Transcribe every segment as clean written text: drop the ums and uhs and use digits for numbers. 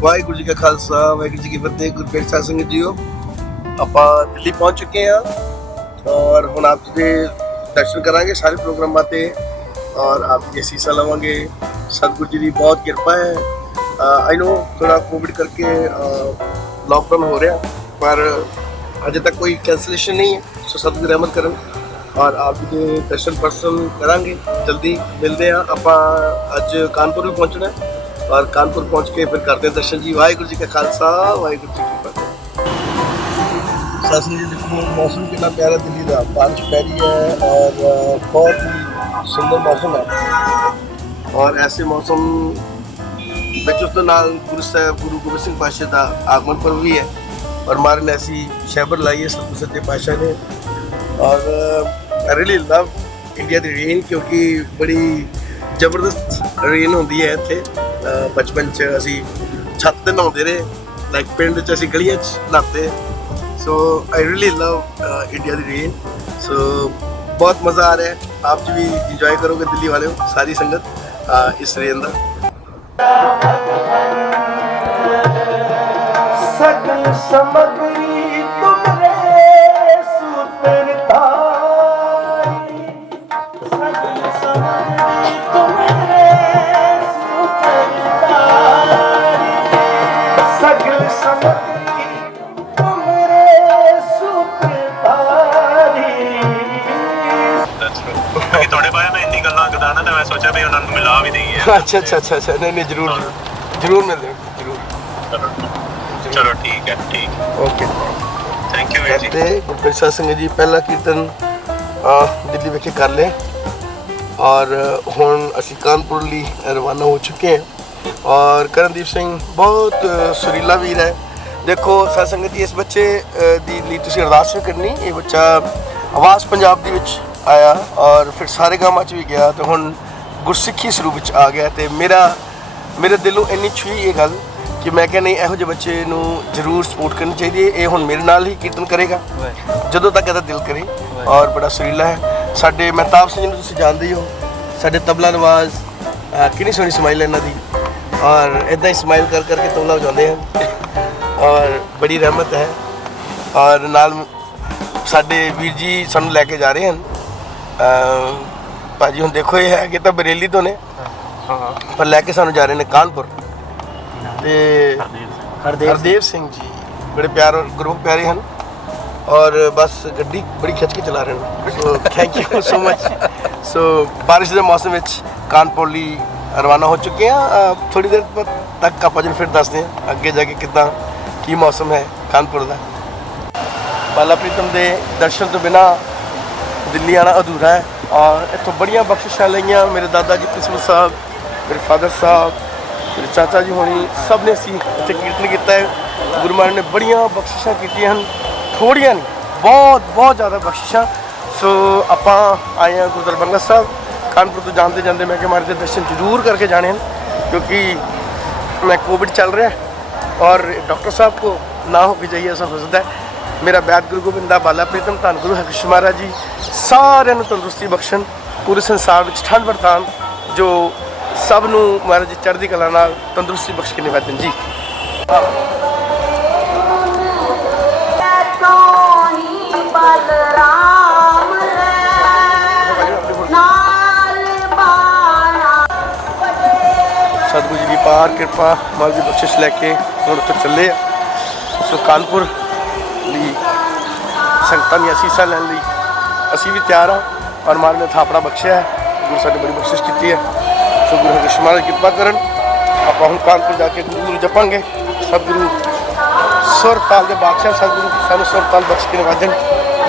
वाहिगुरू जी का खालसा वाहिगुरू जी की फतेह। गुरपेट साध संगत जीओ, ਆਪਾਂ ਦਿੱਲੀ ਪਹੁੰਚ ਚੁੱਕੇ ਹਾਂ ਔਰ ਹੁਣ ਆਪ ਜੀ ਦੇ ਦਰਸ਼ਨ ਕਰਾਂਗੇ ਸਾਰੇ ਪ੍ਰੋਗਰਾਮਾਂ ਤੇ ਔਰ ਆਪ ਜੀ ਅਸੀਸਾਂ ਲਵਾਂਗੇ। ਸਤਿਗੁਰੂ ਜੀ ਦੀ ਬਹੁਤ ਕਿਰਪਾ ਹੈ। ਆਈ ਨੋ ਥੋੜਾ ਕੋਵਿਡ ਕਰਕੇ ਲੌਕਡਾਊਨ ਹੋ ਰਿਹਾ ਪਰ ਅਜੇ ਤੱਕ ਕੋਈ ਕੈਂਸਲੇਸ਼ਨ ਨਹੀਂ ਹੈ। ਸੋ ਸਤਿਗੁਰੂ ਰਹਿਮਤ ਕਰਨ ਔਰ ਆਪ ਜੀ ਦੇ ਦਰਸ਼ਨ ਪਰਸਨ ਕਰਾਂਗੇ। ਜਲਦੀ ਮਿਲਦੇ ਹਾਂ। ਆਪਾਂ ਅੱਜ ਕਾਨਪੁਰ ਵੀ ਪਹੁੰਚਣਾ और कानपुर पहुंच के फिर करते हैं दर्शन जी। वाहिगुरू जी का खालसा वाहिगुरू जी की फतेह। सासी जी देखो मौसम कितना प्यारा दिल्ली का, बारिश पै रही है और बहुत ही सुंदर मौसम है। और ऐसे मौसम ਵਿੱਚ ਉਸ ਨਾਲ ਗੁਰੂ ਸਾਹਿਬ ਗੁਰੂ ਗੋਬਿੰਦ ਸਿੰਘ ਪਾਤਸ਼ਾਹ ਦਾ ਆਗਮਨ ਪਰਵ ਵੀ ਹੈ और हमारे ने ऐसी शहबर लाई है सतगुरु सच्चे पातशाह ने। और I really love India the rain क्योंकि बड़ी ਜ਼ਬਰਦਸਤ ਰੇਨ ਹੁੰਦੀ ਹੈ ਇੱਥੇ। ਬਚਪਨ 'ਚ ਅਸੀਂ ਛੱਤ 'ਤੇ ਨਹਾਉਂਦੇ ਰਹੇ, ਲਾਈਕ ਪਿੰਡ 'ਚ ਅਸੀਂ ਗਲੀਆਂ 'ਚ ਨਹਾਤੇ। ਸੋ I really love India the rain. ਸੋ ਬਹੁਤ ਮਜ਼ਾ ਆ ਰਿਹਾ ਹੈ। ਆਪ ਜੀ ਵੀ ਇੰਜੋਏ ਕਰੋਗੇ ਦਿੱਲੀ ਵਾਲਿਓ, ਸਾਰੀ ਸੰਗਤ ਇਸ ਰੇਨ ਦਾ। ਸਗਲ ਸਮਗਰੀ ਤੁਮਰੇ ਸੂਤਰ ਤਾਰੀ, ਸਗਲ ਸਮਗਰੀ ਤੁਮਰੇ ਸੂਤਰ ਤਾਰੀ, ਸਗਲ ਸਮਗਰੀ ਤੁਮਰੇ ਸੂਤਰ ਤਾਰੀ। ਕਿ ਤੁਹਾਡੇ ਬਾਰੇ ਮੈਂ ਇੰਨੀ ਗੱਲਾਂ ਕਰਦਾ ਨਾ ਤਾਂ ਮੈਂ ਸੋਚਿਆ ਵੀ ਉਹਨਾਂ ਨੂੰ ਮਿਲਾ ਵੀ ਦਈਏ। ਅੱਛਾ ਅੱਛਾ ਅੱਛਾ ਅੱਛਾ ਨਹੀਂ ਨਹੀਂ ਜ਼ਰੂਰ ਜ਼ਰੂਰ ਮਿਲਦੇ ਜ਼ਰੂਰ। ਚਲੋ ਠੀਕ ਹੈ, ਠੀਕ ਓਕੇ ਥੈਂਕ ਯੂ ਵੀਰ ਜੀ। ਤੇ ਗੁਰਪ੍ਰੀਤ ਸਾਧ ਸੰਗਤ ਜੀ ਪਹਿਲਾ ਕੀਰਤਨ ਦਿੱਲੀ ਵਿਖੇ ਕਰ ਲਿਆ ਔਰ ਹੁਣ ਅਸੀਂ ਕਾਨਪੁਰ ਲਈ ਰਵਾਨਾ ਹੋ ਚੁੱਕੇ ਹਾਂ। ਔਰ ਕਰਨਦੀਪ ਸਿੰਘ ਬਹੁਤ ਸੁਰੀਲਾ ਵੀਰ ਹੈ। ਦੇਖੋ ਸਾਧ ਸੰਗਤ ਜੀ ਇਸ ਬੱਚੇ ਦੀ ਲਈ ਤੁਸੀਂ ਅਰਦਾਸ ਵੀ ਕਰਨੀ। ਇਹ ਬੱਚਾ ਆਵਾਜ਼ ਪੰਜਾਬ ਦੇ ਵਿੱਚ ਆਇਆ ਔਰ ਫਿਰ ਸਾਰੇ ਗਾਮਾਂ 'ਚ ਵੀ ਗਿਆ ਤੇ ਹੁਣ ਗੁਰਸਿੱਖੀ ਸਰੂਪ ਵਿੱਚ ਆ ਗਿਆ। ਤੇ ਮੇਰੇ ਦਿਲੋਂ ਇੰਨੀ ਛੂਹੀ ਇਹ ਗੱਲ ਕਿ ਮੈਂ ਕਿਹਾ ਨਹੀਂ ਇਹੋ ਜਿਹੇ ਬੱਚੇ ਨੂੰ ਜ਼ਰੂਰ ਸਪੋਰਟ ਕਰਨੀ ਚਾਹੀਦੀ ਹੈ। ਇਹ ਹੁਣ ਮੇਰੇ ਨਾਲ ਹੀ ਕੀਰਤਨ ਕਰੇਗਾ ਜਦੋਂ ਤੱਕ ਇਹਦਾ ਦਿਲ ਕਰੇ ਔਰ ਬੜਾ ਸੁਰੀਲਾ ਹੈ। ਸਾਡੇ ਮਹਿਤਾਬ ਸਿੰਘ ਨੂੰ ਤੁਸੀਂ ਜਾਣਦੇ ਹੀ ਹੋ, ਸਾਡੇ ਤਬਲਾ ਨਵਾਜ਼। ਕਿੰਨੀ ਸੋਹਣੀ ਸਮਾਈਲ ਇਹਨਾਂ ਦੀ ਔਰ ਇੱਦਾਂ ਹੀ ਸਮਾਈਲ ਕਰ ਕਰਕੇ ਤਬਲਾ ਵਜਾਉਂਦੇ ਹਨ ਔਰ ਬੜੀ ਰਹਿਮਤ ਹੈ। ਔਰ ਨਾਲ ਸਾਡੇ ਵੀਰ ਜੀ ਸਾਨੂੰ ਲੈ ਕੇ ਜਾ ਰਹੇ ਹਨ। ਭਾਜੀ ਹੁਣ ਦੇਖੋ ਇਹ ਹੈ ਕਿ ਤਾਂ ਬਰੇਲੀ ਤੋਂ ਨੇ ਪਰ ਲੈ ਕੇ ਸਾਨੂੰ ਜਾ ਰਹੇ ਨੇ ਕਾਨਪੁਰ। ਤੇ ਹਰਦੇਵ ਸਿੰਘ ਜੀ ਬੜੇ ਗਰੁੱਪ ਪਿਆਰੇ ਹਨ ਔਰ ਬਸ ਗੱਡੀ ਬੜੀ ਖਿੱਚ ਕੇ ਚਲਾ ਰਹੇ ਨੇ। So thank you so much. So ਬਾਰਿਸ਼ ਦੇ ਮੌਸਮ ਵਿੱਚ ਕਾਨਪੁਰ ਲਈ ਰਵਾਨਾ ਹੋ ਚੁੱਕੇ ਹਾਂ। ਥੋੜੀ ਦੇਰ ਤੱਕ ਆਪਾਂ ਜੀ ਫਿਰ ਦੱਸਦੇ ਹਾਂ ਅੱਗੇ ਜਾ ਕੇ ਕਿੱਦਾਂ ਕੀ ਮੌਸਮ ਹੈ ਕਾਨਪੁਰ ਦਾ। ਬਾਲਾ ਪ੍ਰੀਤਮ ਦੇ ਦਰਸ਼ਨ ਤੋਂ ਬਿਨਾਂ ਦਿੱਲੀ ਆਉਣਾ ਅਧੂਰਾ ਹੈ ਔਰ ਇੱਥੋਂ ਬੜੀਆਂ ਬਖਸ਼ਿਸ਼ਾਂ ਲਈਆਂ। ਮੇਰੇ ਦਾਦਾ ਜੀ ਪ੍ਰਿੰਸੀਪਲ ਸਾਹਿਬ, ਮੇਰੇ ਫਾਦਰ ਸਾਹਿਬ, ਮੇਰੇ ਚਾਚਾ ਜੀ ਹੋਣੀ ਸਭ ਨੇ ਅਸੀਂ ਇੱਥੇ ਕੀਰਤਨ ਕੀਤਾ ਹੈ। ਗੁਰੂ ਮਹਾਰਾਜ ਨੇ ਬੜੀਆਂ ਬਖਸ਼ਿਸ਼ਾਂ ਕੀਤੀਆਂ ਹਨ, ਥੋੜ੍ਹੀਆਂ ਨਹੀਂ ਬਹੁਤ ਜ਼ਿਆਦਾ ਬਖਸ਼ਿਸ਼ਾਂ। ਸੋ ਆਪਾਂ ਆਏ ਹਾਂ ਗੁਰਦੁਆਰਾ ਬੰਗਲਾ ਸਾਹਿਬ ਕਾਨਪੁਰ ਤੋਂ ਜਾਂਦੇ ਜਾਂਦੇ ਮੈਂ ਕਿਹਾ ਮਹਾਰਾਜ ਦੇ ਦਰਸ਼ਨ ਜ਼ਰੂਰ ਕਰਕੇ ਜਾਣੇ ਹਨ ਕਿਉਂਕਿ ਮੈਂ ਕੋਵਿਡ ਚੱਲ ਰਿਹਾ ਔਰ ਡਾਕਟਰ ਸਾਹਿਬ ਕੋ ਨਾ ਹੋ ਕੇ ਜਾਈਏ ਐਸਾ ਹੋ ਸਕਦਾ ਹੈ। ਮੇਰਾ ਬੈਦ ਗੁਰੂ ਗੋਬਿੰਦ ਦਾ ਬਾਲਾ ਪ੍ਰੀਤਮ ਧੰਨ ਗੁਰੂ ਹਰਕ੍ਰਿਸ਼ਨ ਮਹਾਰਾਜ ਜੀ ਸਾਰਿਆਂ ਨੂੰ ਤੰਦਰੁਸਤੀ ਬਖਸ਼ਣ, ਪੂਰੇ ਸੰਸਾਰ ਵਿੱਚ ਠੰਡ ਵਰਤਾਨ, ਜੋ ਸਭ ਨੂੰ ਮਹਾਰਾਜ ਜੀ ਚੜ੍ਹਦੀ ਕਲਾ ਨਾਲ ਤੰਦਰੁਸਤੀ ਬਖਸ਼ ਕੇ ਨਿਵਾਜਨ ਜੀ। ਸਤਿਗੁਰੂ ਜੀ ਦੀ ਪਾਰ ਕਿਰਪਾ ਮਹਾਰਾਜ ਦੀ ਬਖਸ਼ਿਸ਼ ਲੈ ਕੇ ਹੁਣ ਉੱਥੇ ਚੱਲੇ ਆ। ਸੋ ਕਾਨਪੁਰ ਲਈ ਸੰਗਤਾਂ ਦੀਆਂ ਅਸੀਸਾਂ ਲੈਣ ਲਈ ਅਸੀਂ ਵੀ ਤਿਆਰ ਹਾਂ ਔਰ ਮਹਾਰਾਜ ਨੇ ਥਾਪੜਾ ਬਖਸ਼ਿਆ ਹੈ। ਗੁਰੂ ਸਾਹਿਬ ਨੇ ਬੜੀ ਬਖਸ਼ਿਸ਼ ਕੀਤੀ ਹੈ। ਸੋ ਗੁਰੂ ਹਰਕ੍ਰਿਸ਼ਨ ਮਹਾਰਾਜ ਕਿਰਪਾ ਕਰਨ। ਆਪਾਂ ਹੁਣ ਕਾਨਪੁਰ ਜਾ ਕੇ ਗੁਰੂ ਜਪਾਂਗੇ। ਸਤਿਗੁਰੂ ਸੁਰ ਤਾਲ ਦੇ ਬਾਦਸ਼ਾਹ ਸਤਿਗੁਰੂ ਸਾਨੂੰ ਸੁਰ ਤਾਲ ਬਖਸ਼ ਕੇ ਨਿਵਾਜਣ,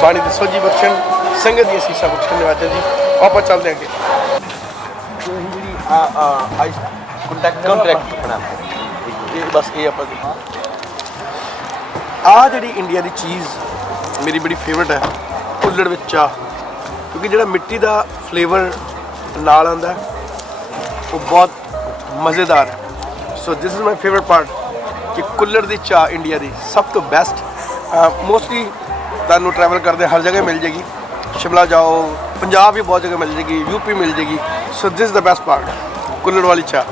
ਬਾਣੀ ਦੀ ਸੋਝੀ ਬਖਸ਼ਣ, ਸੰਗਤ ਦੀਆਂ ਅਸੀਸਾਂ ਬਖਸ਼ ਕੇ ਨਿਵਾਜਣ ਜੀ। ਆਪਾਂ ਚੱਲਦੇ ਅੱਗੇ। ਬਸ ਇਹ ਆਪਾਂ ਜਿਹੜੀ ਇੰਡੀਆ ਦੀ ਚੀਜ਼ ਮੇਰੀ ਬੜੀ ਫੇਵਰਟ ਹੈ ਕੁੱਲੜ ਵਿੱਚ ਚਾਹ, ਕਿਉਂਕਿ ਜਿਹੜਾ ਮਿੱਟੀ ਦਾ ਫਲੇਵਰ ਨਾਲ ਆਉਂਦਾ ਉਹ ਬਹੁਤ ਮਜ਼ੇਦਾਰ ਹੈ। So this is my favourite part ਕਿ ਕੁੱਲੜ ਦੀ ਚਾਹ ਇੰਡੀਆ ਦੀ ਸਭ ਤੋਂ ਬੈਸਟ। ਮੋਸਟਲੀ ਤੁਹਾਨੂੰ ਟਰੈਵਲ ਕਰਦੇ ਹਰ ਜਗ੍ਹਾ ਮਿਲ ਜਾਏਗੀ। शिमला जाओ, पंजाब भी बहुत जगह मिल जाएगी, यूपी मिल जाएगी। So this is the best part, कुल्लड़ वाली चाय।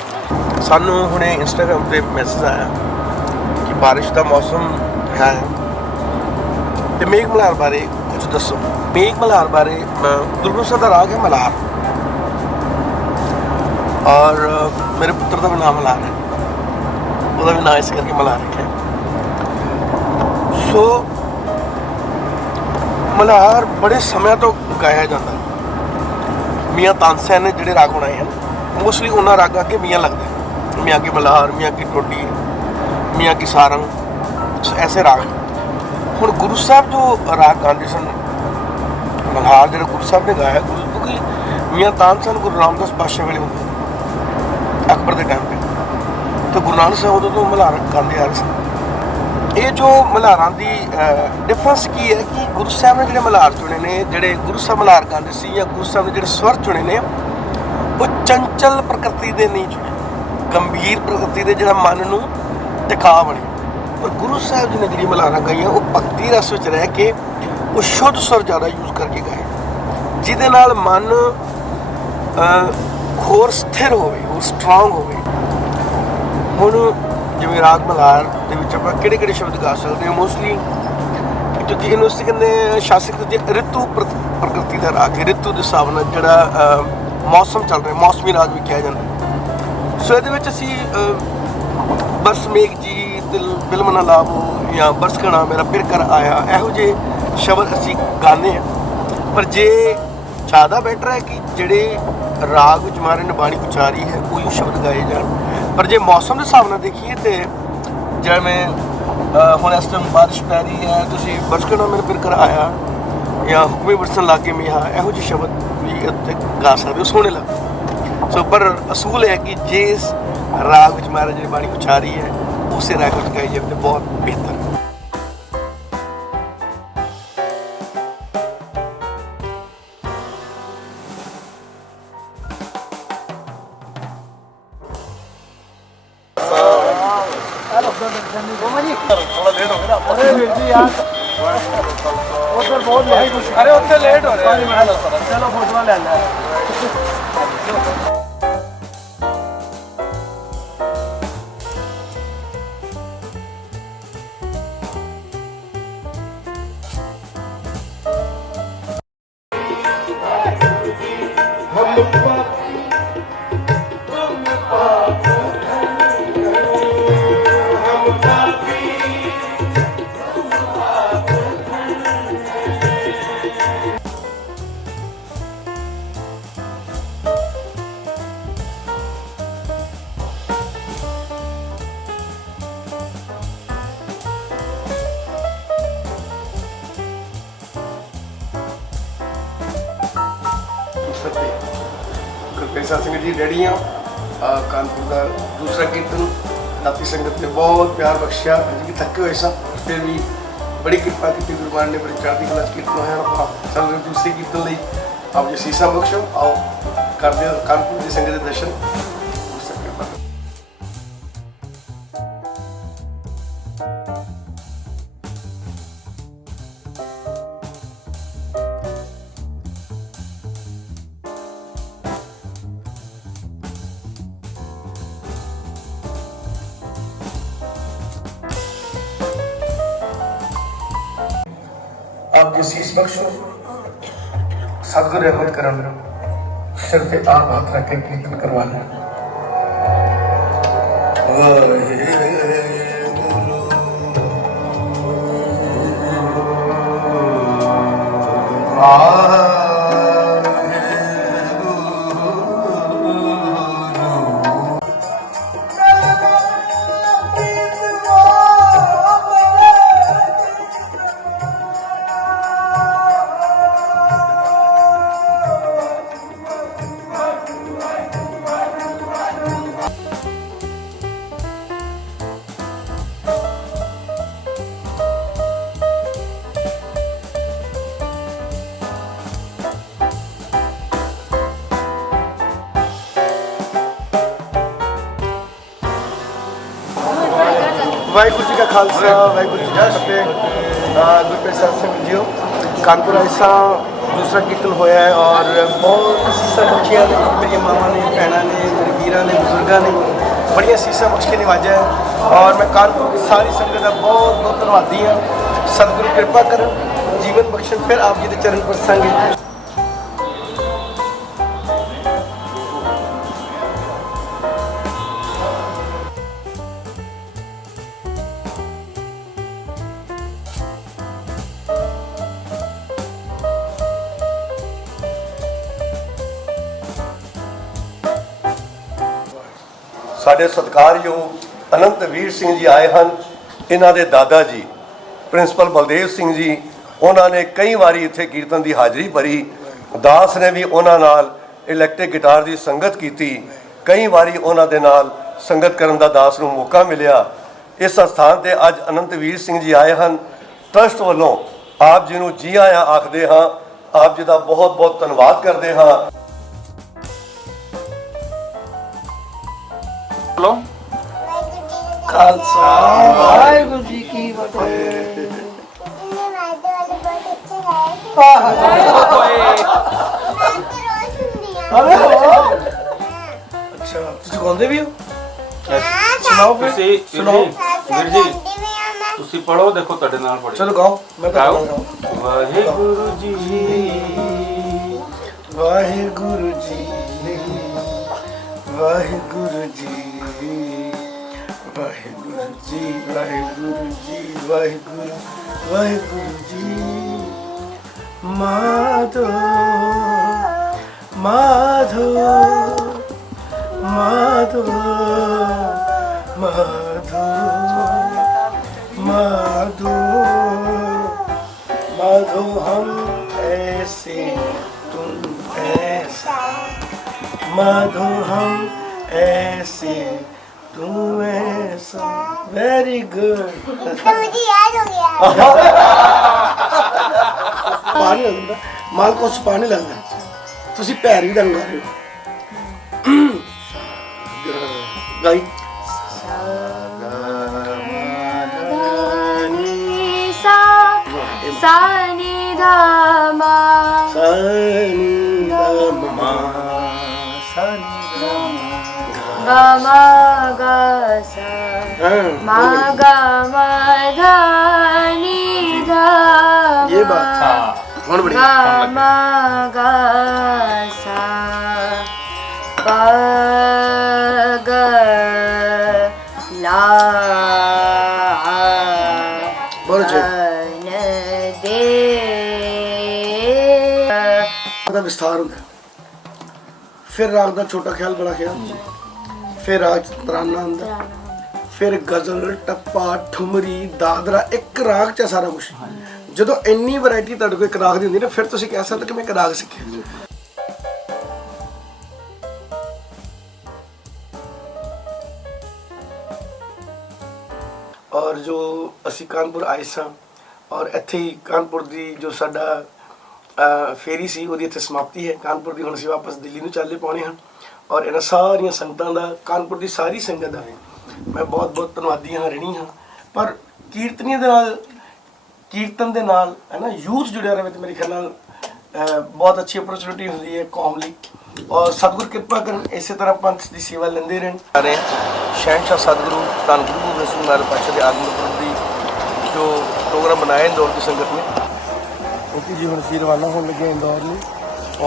ਸਾਨੂੰ ਹੁਣੇ ਇੰਸਟਾਗ੍ਰਾਮ ਤੇ ਮੈਸੇਜ ਆਇਆ ਕਿ ਬਾਰਿਸ਼ ਦਾ ਮੌਸਮ ਹੈ ਤੇ ਮੇਘ ਮਲਹਾਰ ਬਾਰੇ ਕੁਝ ਦੱਸੋ। ਮੇਘ ਮਲਹਾਰ ਬਾਰੇ ਗੁਰੂ ਸਾਹਿਬ ਦਾ ਰਾਗ ਹੈ ਮਲਹਾਰ, ਔਰ ਮੇਰੇ ਪੁੱਤਰ ਦਾ ਵੀ ਨਾਮ ਮਲਹਾਰ ਹੈ, ਉਹਦਾ ਵੀ ਨਾਂ ਇਸ ਕਰਕੇ ਮਲਹਾਰ ਰੱਖਿਆ। ਸੋ ਮਲਹਾਰ ਬੜੇ ਸਮਿਆਂ ਤੋਂ ਗਾਇਆ ਜਾਂਦਾ। ਮੀਆਂ ਤਾਨਸੇਨ ਨੇ ਜਿਹੜੇ ਰਾਗ ਬਣਾਏ ਹਨ ਮੋਸਟਲੀ ਉਹਨਾਂ ਰਾਗਾਂ ਕੇ ਮੀਆਂ ਲੱਗਦੇ, ਮੀਆਂ ਕੀ ਮਲਹਾਰ, ਮੀਆਂ ਕੀ ਟੋਡੀ, ਮੀਆਂ ਕੀ ਸਾਰੰਗ, ਐਸੇ ਰਾਗ। ਹੁਣ ਗੁਰੂ ਸਾਹਿਬ ਜੋ ਰਾਗ ਗਾਉਂਦੇ ਸਨ ਮਲਹਾਰ, ਜਿਹੜਾ ਗੁਰੂ ਸਾਹਿਬ ਨੇ ਗਾਇਆ, ਕਿਉਂਕਿ ਮੀਆਂ ਤਾਨਸੇਨ ਗੁਰੂ ਰਾਮਦਾਸ ਪਾਤਸ਼ਾਹ ਵੇਲੇ ਹੁੰਦੇ ਅਕਬਰ ਦੇ ਟਾਈਮ 'ਤੇ, ਤੇ ਗੁਰੂ ਨਾਨਕ ਸਾਹਿਬ ਉਦੋਂ ਤੋਂ ਮਲਹਾਰ ਗਾਉਂਦੇ ਆ ਰਹੇ ਸਨ। ਇਹ ਜੋ ਮਲਹਾਰਾਂ ਦੀ ਡਿਫਰੈਂਸ ਕੀ ਹੈ ਕਿ ਗੁਰੂ ਸਾਹਿਬ ਨੇ ਜਿਹੜੇ ਮਲਹਾਰ ਚੁਣੇ ਨੇ, ਜਿਹੜੇ ਗੁਰੂ ਸਾਹਿਬ ਮਲਹਾਰ ਗਾਉਂਦੇ ਸੀ ਜਾਂ ਗੁਰੂ ਸਾਹਿਬ ਨੇ ਜਿਹੜੇ ਸਵਰ ਚੁਣੇ ਨੇ, ਉਹ ਚੰਚਲ ਪ੍ਰਕਿਰਤੀ ਦੇ ਨਹੀਂ ਚੁਣੇ, ਗੰਭੀਰ ਪ੍ਰਕਿਰਤੀ ਦੇ, ਜਿਹੜਾ ਮਨ ਨੂੰ ਟਿਕਾ ਬਣੇ। ਪਰ ਗੁਰੂ ਸਾਹਿਬ ਜੀ ਨੇ ਜਿਹੜੀ ਮਲਹਾਰਾਂ ਗਾਈਆਂ ਉਹ ਭਗਤੀ ਰਸ ਵਿੱਚ ਰਹਿ ਕੇ ਉਹ ਸ਼ੁੱਧ ਸਵਰ ਜ਼ਿਆਦਾ ਯੂਜ਼ ਕਰਕੇ ਗਾਏ, ਜਿਹਦੇ ਨਾਲ ਮਨ ਹੋਰ ਸਥਿਰ ਹੋਵੇ, ਹੋਰ ਸਟਰੋਂਗ ਹੋਵੇ। ਹੁਣ ਜਿਵੇਂ ਰਾਗ ਮਲਹਾਰ ਦੇ ਵਿੱਚ ਆਪਾਂ ਕਿਹੜੇ ਕਿਹੜੇ ਸ਼ਬਦ ਗਾ ਸਕਦੇ ਹਾਂ, ਮੋਸਟਲੀ ਕਿਉਂਕਿ ਇਹਨੂੰ ਅਸੀਂ ਕਹਿੰਦੇ ਸ਼ਾਸਤਰ ਦੀ ਰਿਤੂ ਪ੍ਰਕਿਰਤੀ ਦਾ ਰਾਗ ਹੈ, ਰਿਤੂ ਦੇ ਹਿਸਾਬ ਨਾਲ ਜਿਹੜਾ ਮੌਸਮ ਚੱਲ ਰਿਹਾ, ਮੌਸਮੀ ਰਾਗ ਵੀ ਕਿਹਾ ਜਾਂਦਾ। ਸੋ ਇਹਦੇ ਵਿੱਚ ਅਸੀਂ ਬਰਸ ਮੇਘ ਜੀ ਦਿਲ ਬਿਲਮ ਨਾ ਲਾਵੋ ਜਾਂ ਬਰਸ ਕਣਾ ਮੇਰਾ ਫਿਰ ਕਰ ਆਇਆ, ਇਹੋ ਜਿਹੇ ਸ਼ਬਦ ਅਸੀਂ ਗਾਉਂਦੇ ਹਾਂ। ਪਰ ਜੇ ਜ਼ਿਆਦਾ ਬੈਟਰ ਹੈ ਕਿ ਜਿਹੜੇ ਰਾਗ ਵਿੱਚ ਮਾਰੇ ਨਿਬਾਣੀ ਉਚਾਰੀ ਹੈ ਉਹੀ ਸ਼ਬਦ ਗਾਏ ਜਾਣ। ਪਰ ਜੇ ਮੌਸਮ ਦੇ ਹਿਸਾਬ ਨਾਲ ਦੇਖੀਏ ਤੇ ਜਿਵੇਂ ਹੁਣ ਇਸ ਟਾਈਮ ਬਾਰਿਸ਼ ਪੈ ਰਹੀ ਹੈ, ਤੁਸੀਂ ਬਰਸਕਣਾ ਮੇਰੇ ਫਿਰ ਕਰ ਆਇਆ ਜਾਂ ਹੁਕਮੇ ਬਰਸਣ ਲਾਗੇ ਮੀਂਹ, ਇਹੋ ਜਿਹੇ ਸ਼ਬਦ ਵੀ ਉੱਤੇ ਗਾ ਸਕਦੇ ਹੋ, ਸੋਹਣੇ ਲੱਗਦੇ। ਸੋ ਪਰ ਅਸੂਲ ਹੈ ਕਿ ਜਿਸ ਰਾਗ ਵਿੱਚ ਮਹਾਰਾਜ ਜਿਹੜੀ ਬਾਣੀ ਉਚਾਰੀ ਹੈ ਉਸੇ ਰਾਗ ਵਿੱਚ ਗਾਈ ਜਾਵੇ ਤਾਂ ਬਹੁਤ ਬਿਹਤਰ। अरे उससे लेट हो रहा है, चलो फोटो ले लें। ਗੁਰਪ੍ਰੀਤ ਸਿੰਘ ਜੀ ਡੈਡੀ ਆ ਕਾਨਪੁਰ ਦਾ ਦੂਸਰਾ ਕੀਰਤਨ ਕਾਫੀ ਸੰਗਤ ਨੇ ਬਹੁਤ ਪਿਆਰ ਬਖਸ਼ਿਆ। ਅੱਜ ਵੀ ਥੱਕੇ ਹੋਏ ਸਾਂ, ਫਿਰ ਵੀ ਬੜੀ ਕਿਰਪਾ ਕੀਤੀ ਗੁਰਬਾਣੀ ਨੇ, ਬੜੀ ਚੜ੍ਹਦੀ ਕਲਾ 'ਚ ਕੀਰਤਨ ਹੋਇਆ। ਆਪਾਂ ਚੱਲ ਰਹੇ ਦੂਸਰੇ ਕੀਰਤਨ ਲਈ ਆਪ ਜੀ ਸੀਸਾ ਬਖਸ਼ੋ, ਆਓ ਕਰਦੇ ਹਾਂ ਕਾਨਪੁਰ ਦੀ ਸੰਗਤ ਦੇ ਦਰਸ਼ਨ। आप जी शीश बख्शो, सतगुरु रहमत करन, सिर पे आप हाथ रख के कीर्तन करवाना। ਵਾਹਿਗੁਰੂ ਜੀ ਕਾ ਖਾਲਸਾ, ਵਾਹਿਗੁਰੂ ਜੀ ਕੀ ਫਤਿਹ। ਗੁਰਪ੍ਰੀਤ ਸਿੰਘ ਜੀਓ कानपुर ऐसा दूसरा कीर्तन होया है और बहुत सच्चियाँ मेरी मामा ने भैन ने मेरे वीर ने बुजुर्गों ने बड़िया सीसा बख्श के नवाजा है और मैं कानपुर की सारी संगत का बहुत बहुत धन्यवादी हाँ। सतगुरु कृपा करन, जीवन बख्शन, फिर आप जी के चरण परसांगे। ਸਾਡੇ ਸਤਿਕਾਰਯੋਗ ਅਨੰਤਵੀਰ ਸਿੰਘ ਜੀ ਆਏ ਹਨ। ਇਹਨਾਂ ਦੇ ਦਾਦਾ ਜੀ ਪ੍ਰਿੰਸੀਪਲ ਬਲਦੇਵ ਸਿੰਘ ਜੀ, ਉਹਨਾਂ ਨੇ ਕਈ ਵਾਰੀ ਇੱਥੇ ਕੀਰਤਨ ਦੀ ਹਾਜ਼ਰੀ ਭਰੀ। ਦਾਸ ਨੇ ਵੀ ਉਹਨਾਂ ਨਾਲ ਇਲੈਕਟ੍ਰਿਕ ਗਿਟਾਰ ਦੀ ਸੰਗਤ ਕੀਤੀ। ਕਈ ਵਾਰੀ ਉਹਨਾਂ ਦੇ ਨਾਲ ਸੰਗਤ ਕਰਨ ਦਾ ਦਾਸ ਨੂੰ ਮੌਕਾ ਮਿਲਿਆ। ਇਸ ਸਥਾਨ ਤੇ ਅੱਜ ਅਨੰਤਵੀਰ ਸਿੰਘ ਜੀ ਆਏ ਹਨ। ਟਰਸਟ ਵੱਲੋਂ ਆਪ ਜੀ ਨੂੰ ਜੀ ਆਇਆਂ ਆਖਦੇ ਹਾਂ। ਆਪ ਜੀ ਦਾ ਬਹੁਤ ਬਹੁਤ ਧੰਨਵਾਦ ਕਰਦੇ ਹਾਂ। हेलो खालसा वाहिगुरु जी की फतेह। अच्छा ਤੁਸੀਂ ਗਾਉਂਦੇ ਵੀ ਹੋ? ਸੁਣਾਓ ਫਿਰ। ਤੁਸੀਂ ਸੁਣਾਓ। ਵੀਰ ਜੀ ਤੁਸੀਂ ਪੜੋ, ਦੇਖੋ ਤੁਹਾਡੇ ਨਾਲ ਪੜੋ। ਚਲੋ ਗਾਓ, ਮੈਂ ਤਾਂ ਗਾਓ। ਗਾਉਂਦਾ। ਵਾਹਿਗੁਰੂ ਜੀ ਵਾਹਿਗੁਰੂ ਜੀ ਵਾਹਿਗੁਰੂ ਜੀ ਵਾਹਿਗੁਰੂ ਜੀ ਵਾਹਿਗੁਰੂ ਜੀ ਵਾਹਿਗੁਰੂ ਵਾਹਿਗੁਰੂ ਜੀ। ਮਾਧੋ ਮਾਧੋ ਮਾਧੋ ਮਾਧੋ माधो माधो हम ऐसे तुम ऐसा, माधो हम ऐसे तुम ऐसा। Very good. तो मुझे याद हो गया। पानी लगता माल को पानी लगता तुसी पैर भी दंगा रहे हो। गाई सा नि धा मा सा नि धा मा सा नि धा गा मा गा सा मा गा मा धा नि धा ये बात कौन बढ़िया गा मा गा सा पा गा ला बहुत अच्छे ਦਾ ਵਿਸਥਾਰ ਹੁੰਦਾ। ਫਿਰ ਰਾਗ ਦਾ ਛੋਟਾ ਖਿਆਲ ਬੜਾ ਖਿਆਲ, ਫਿਰ ਰਾਗ ਤਰਾਨਾ ਹੁੰਦਾ, ਫਿਰ ਗਜ਼ਲ, ਟੱਪਾ, ਠੁਮਰੀ, ਦਾਦਰਾ, ਇੱਕ ਰਾਗ 'ਚ ਸਾਰਾ ਕੁਝ। ਜਦੋਂ ਇੰਨੀ ਵੈਰਾਈਟੀ ਤੁਹਾਡੇ ਕੋਲ ਇੱਕ ਰਾਗ ਦੀ ਹੁੰਦੀ ਨਾ, ਫਿਰ ਤੁਸੀਂ ਕਹਿ ਸਕਦੇ ਕਿ ਮੈਂ ਇੱਕ ਰਾਗ ਸਿੱਖਿਆ। ਔਰ ਜੋ ਅਸੀਂ ਕਾਨਪੁਰ ਆਏ ਸਾਂ ਔਰ ਇੱਥੇ ਹੀ ਕਾਨਪੁਰ ਦੀ ਜੋ ਸਾਡਾ ਫੇਰੀ ਸੀ ਉਹਦੀ ਇੱਥੇ ਸਮਾਪਤੀ ਹੈ। ਕਾਨਪੁਰ ਦੀ ਹੁਣ ਅਸੀਂ ਵਾਪਸ ਦਿੱਲੀ ਨੂੰ ਚੱਲੇ ਪਾਉਣੇ ਹਨ ਔਰ ਇਹਨਾਂ ਸਾਰੀਆਂ ਸੰਗਤਾਂ ਦਾ, ਕਾਨਪੁਰ ਦੀ ਸਾਰੀ ਸੰਗਤ ਦਾ ਮੈਂ ਬਹੁਤ ਬਹੁਤ ਧੰਨਵਾਦੀ ਹਾਂ, ਰਣੀ ਹਾਂ। ਪਰ ਕੀਰਤਨੀਆਂ ਦੇ ਨਾਲ, ਕੀਰਤਨ ਦੇ ਨਾਲ ਹੈ ਨਾ, ਯੂਥ ਜੁੜਿਆ ਰਹੇ ਤੇ ਮੇਰੇ ਖਿਆਲ ਨਾਲ ਬਹੁਤ ਅੱਛੀ ਅਪਰਚੁਨਿਟੀ ਹੁੰਦੀ ਹੈ ਕੌਮ ਲਈ। ਔਰ ਸਤਿਗੁਰ ਕਿਰਪਾ ਕਰਨ, ਇਸੇ ਤਰ੍ਹਾਂ ਪੰਥ ਦੀ ਸੇਵਾ ਲੈਂਦੇ ਰਹਿਣ। ਸ਼ਹਿਨशाह सतगुरु ਧੰਨ ਗੁਰੂ ਗੋਬਿੰਦ ਸਿੰਘ ਮਹਾਰਾਜ ਪਾਤਸ਼ਾਹ ਦੇ ਆਗਮਨ ਪੁਰਬ ਦੀ ਜੋ प्रोग्राम बनाया इंदौर की संगत ने, क्योंकि जी हम असीं रवाना होने लगे इंदौर में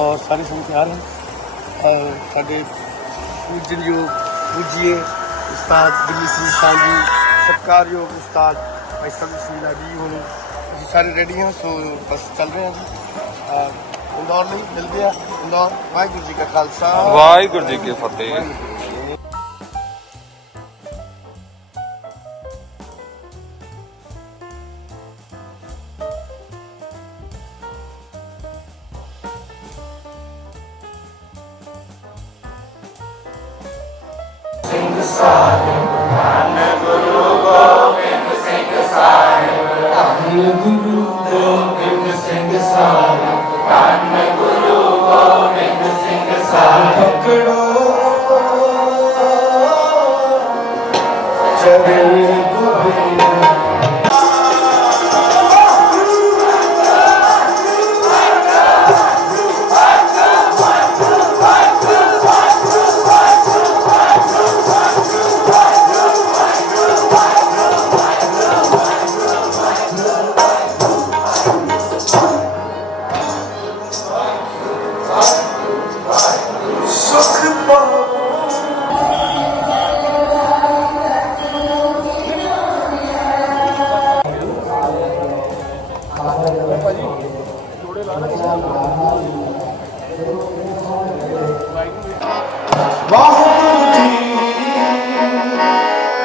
और सारी संगत तैयार हैं। साढ़े पूजनयोग पूजिए उस्ताद दिल्ली सिंह शाह जी, सत्कारयोग उस्ताद भाई सतगुर सिंह लाडी होने, असीं सारे रेडी हैं। सो बस चल रहे हैं जी इंदौर नहीं, मिलते हैं इंदौर। वाहिगुरू जी का खालसा, वाहिगुरू जी की फतेह।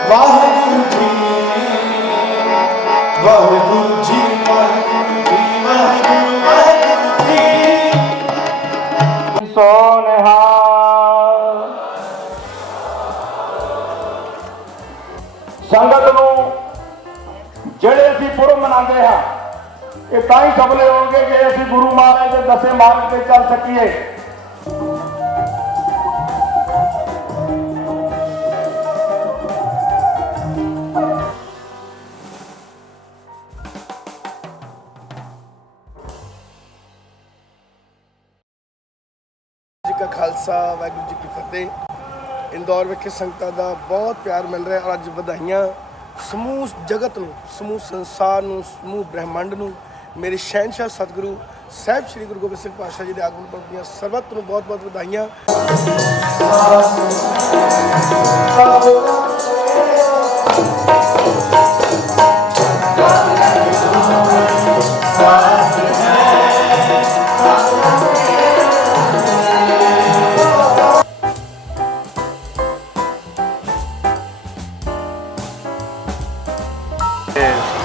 ਵਾਹਿਗੁਰੂ ਜੀ ਵਾਹਿਗੁਰੂ ਜੀ ਵਾਹਿਗੁਰੂ ਜੀ ਵਾਹਿਗੁਰੂ ਵਾਹਿਗੁਰੂ ਜੀ ਸੋਨਿਹਾ ਸੰਗਤ ਨੂੰ ਜਿਹੜੇ ਅਸੀਂ ਪੁਰਬ ਮਨਾਉਂਦੇ ਹਾਂ ਇਹ ਤਾਂ ਹੀ ਸਫਲੇ ਹੋਣਗੇ ਜੇ ਅਸੀਂ ਗੁਰੂ ਮਹਾਰਾਜ ਦੇ ਦੱਸੇ ਮਾਰਗ ਤੇ ਚੱਲ ਸਕੀਏ। जी का खालसा वाहिगुरू जी की फतेह। इंदौर विखे संगतां ਦਾ ਬਹੁਤ ਪਿਆਰ ਮਿਲ ਰਿਹਾ ਔਰ ਅੱਜ ਵਧਾਈਆਂ ਸਮੂਹ ਜਗਤ ਨੂੰ, ਸਮੂਹ ਸੰਸਾਰ ਨੂੰ, ਸਮੂਹ ਬ੍ਰਹਿਮੰਡ ਨੂੰ ਮੇਰੇ ਸ਼ਹਿਨशाह ਸਤਿਗੁਰੂ ਸਾਹਿਬ ਸ੍ਰੀ ਗੁਰੂ ਗੋਬਿੰਦ ਸਿੰਘ ਪਾਤਸ਼ਾਹ ਜੀ ਦੇ ਆਗਮਨ ਪੁਰਬ ਦੀਆਂ ਸਰਬੱਤ ਨੂੰ ਬਹੁਤ ਬਹੁਤ ਵਧਾਈਆਂ।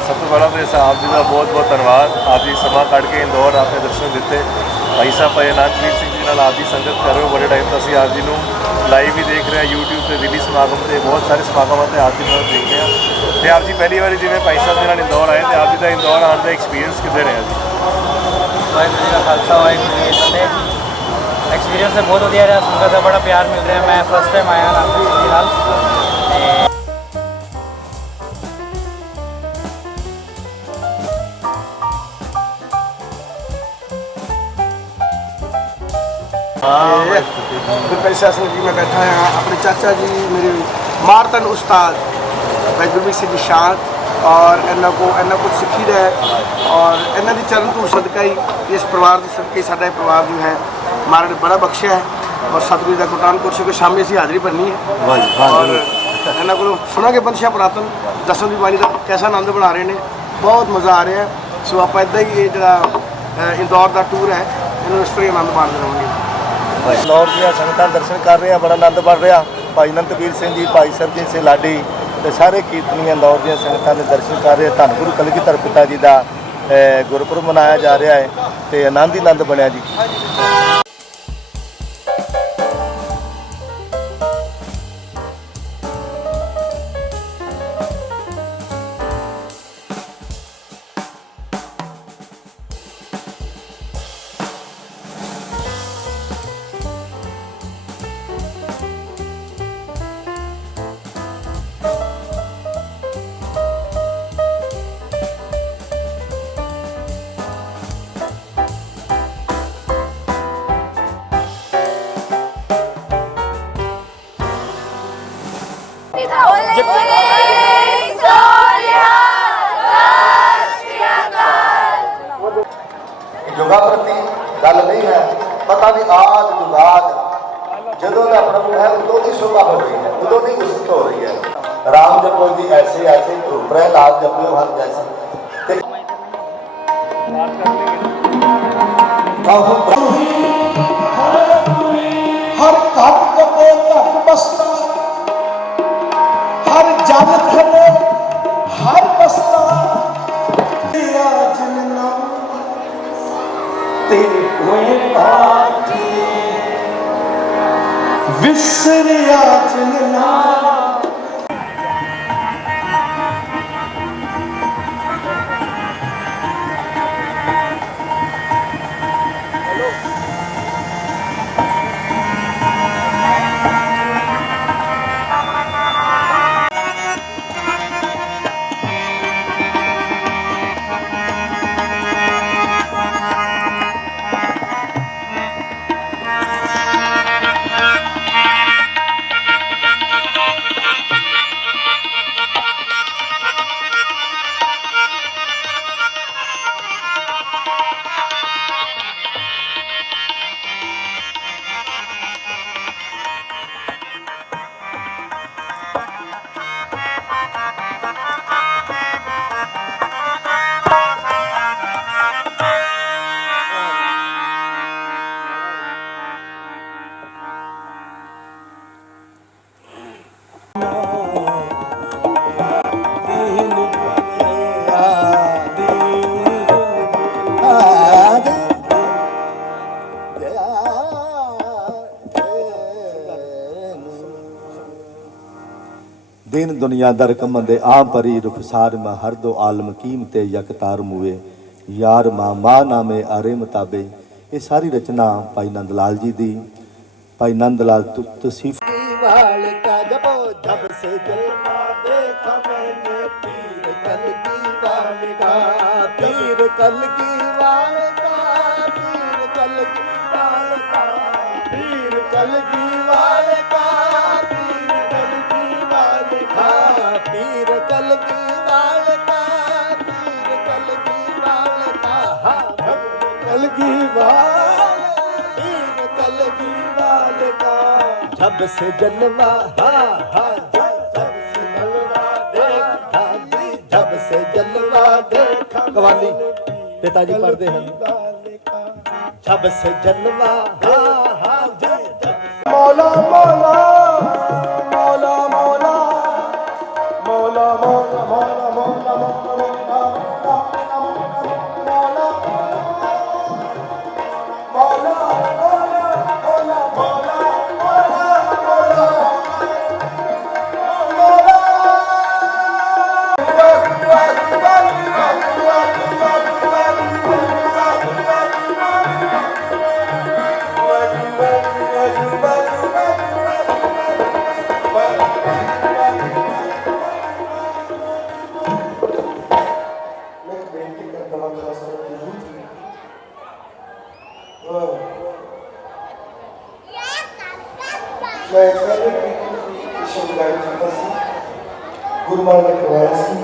ਸਭ ਤੋਂ ਪਹਿਲਾਂ ਤਾਂ ਆਪ ਜੀ ਦਾ ਬਹੁਤ ਬਹੁਤ ਧੰਨਵਾਦ। ਆਪ ਜੀ ਸਮਾਂ ਕੱਢ ਕੇ ਇੰਦੌਰ ਆ ਕੇ ਦਰਸ਼ਨ ਦਿੱਤੇ। ਭਾਈ ਸਾਹਿਬ ਭਾਈ ਅਨੰਦਵੀਰ ਸਿੰਘ ਜੀ ਨਾਲ ਆਪ ਜੀ ਸੰਗਤ ਕਰ ਰਹੇ ਹੋ ਬੜੇ ਟਾਈਮ ਤੋਂ। ਅਸੀਂ ਆਪ ਜੀ ਨੂੰ ਲਾਈਵ ਵੀ ਦੇਖ ਰਹੇ ਹਾਂ YouTube ਤੇ, ਦਿੱਲੀ ਸਮਾਗਮ ਤੇ, ਬਹੁਤ ਸਾਰੇ ਸਮਾਗਮਾਂ ਤੇ ਆਪ ਜੀ ਨੂੰ ਦੇਖ ਰਹੇ ਹਾਂ। ਤੇ ਆਪ ਜੀ ਪਹਿਲੀ ਵਾਰੀ ਜਿਵੇਂ ਭਾਈ ਸਾਹਿਬ ਦੇ ਨਾਲ ਇੰਦੌਰ ਆਏ ਤੇ ਆਪ ਜੀ ਦਾ ਇੰਦੌਰ ਆਉਣ ਦਾ ਐਕਸਪੀਰੀਅੰਸ ਕਿੱਦਾਂ ਰਿਹਾ ਜੀ? ਵਾਹਿਗੁਰੂ ਜੀ ਦਾ ਖਾਲਸਾ ਵਾਹਿਗੁਰੂ ਜੀ ਕੀ ਫਤਿਹ। ਐਕਸਪੀਰੀਅੰਸ ਤਾਂ ਬਹੁਤ ਵਧੀਆ ਰਿਹਾ। ਸੰਗਤ ਦਾ ਬੜਾ ਪਿਆਰ ਮਿਲ ਰਿਹਾ। ਮੈਂ ਫਸਟ ਟਾਈਮ ਆਇਆ ਅਨੰਦਪੁਰ ਸਾਹਿਬ ਦੇ ਨਾਲ। गुरपेश शासन जी मैं बैठा हाँ अपने चाचा जी मेरे मारतन उस्ताद भाई गुरमीत सिंह जी शांत और इन्हों कुछ सीखी है और इन्हों की चरण धूड़ सदका ही इस परिवार के सदके साडा परिवार जो है महाराज ने बड़ा बख्शिया है और सतगुरु का गुरदान पुरश के शामी असी हाज़री भरनी है और इन्हों को सुना के बंशिया पुरातन दसम की बाणी का कैसा आनंद बना रहे हैं। बहुत मज़ा आ रहा है। सो आप इदा ही जो इंदौर का टूर है इन्होंने इस तरह आनंद माणते रहेंगे। इंदौर ਦੀਆਂ ਸੰਗਤਾਂ ਦਰਸ਼ਨ ਕਰ ਰਹੇ ਆ, ਬੜਾ ਆਨੰਦ ਪੜ ਰਿਹਾ। ਭਾਈ ਅਨੰਦਵੀਰ ਸਿੰਘ ਜੀ, ਭਾਈ ਸਰਜੀਤ ਸਿੰਘ ਲਾਡੀ ਤੇ ਸਾਰੇ ਕੀਰਤਨੀਆਂ ਇੰਦੌਰ ਦੀਆਂ ਸੰਗਤਾਂ ਦੇ ਦਰਸ਼ਨ ਕਰ ਰਹੇ। ਧੰਨ ਗੁਰੂ ਕਲਗੀਧਰ ਪਿਤਾ ਜੀ ਦਾ ਗੁਰਪੁਰਬ ਮਨਾਇਆ ਜਾ ਰਿਹਾ ਹੈ ਤੇ ਆਨੰਦ ਹੀ ਆਨੰਦ ਬਣਿਆ ਜੀ। युगा प्रति गल नहीं है, पता नहीं आज जुगाद जदों का प्रभु है उदों की शोभा हो रही है, उदों की उस्त हो रही है। राम जपो जी ऐसे ऐसे प्रहलाद जपो हर जैसे हर घट कटे घट बसता हर जन थले हर बसता तेरे हुए पाठी विसरिया जिनना दीन दुनिया दर कमंदे आ परी रुखसार में हर दो आलम कीमते यकतार मुए यार माँ माँ नामे आरे मुताबे। ये सारी रचना भाई नंद लाल जी दी। भाई नंद लाल तसीफ वाल का जबो जब से जलवा देखा मैंने पीर कल की वाल का, पीर कल की वाल का, पीर कल की वाल का, पीर कल की वाल का, पीर कल की वाल का, पीर कल की वाल का, पीर कल की वाल का, हाँ कल की वाल, पीर कल की वाल का। जब से जलवा हाँ हाँ जब से जलवा देखा जी, जब से जलवा देखा कवाली पिताजी पढ़ते हैं। जब से जलवा हाँ हाँ जब मौला मौला मौला मौला मौला मौला मौला मौला गुरु महाराज ने करवाया सी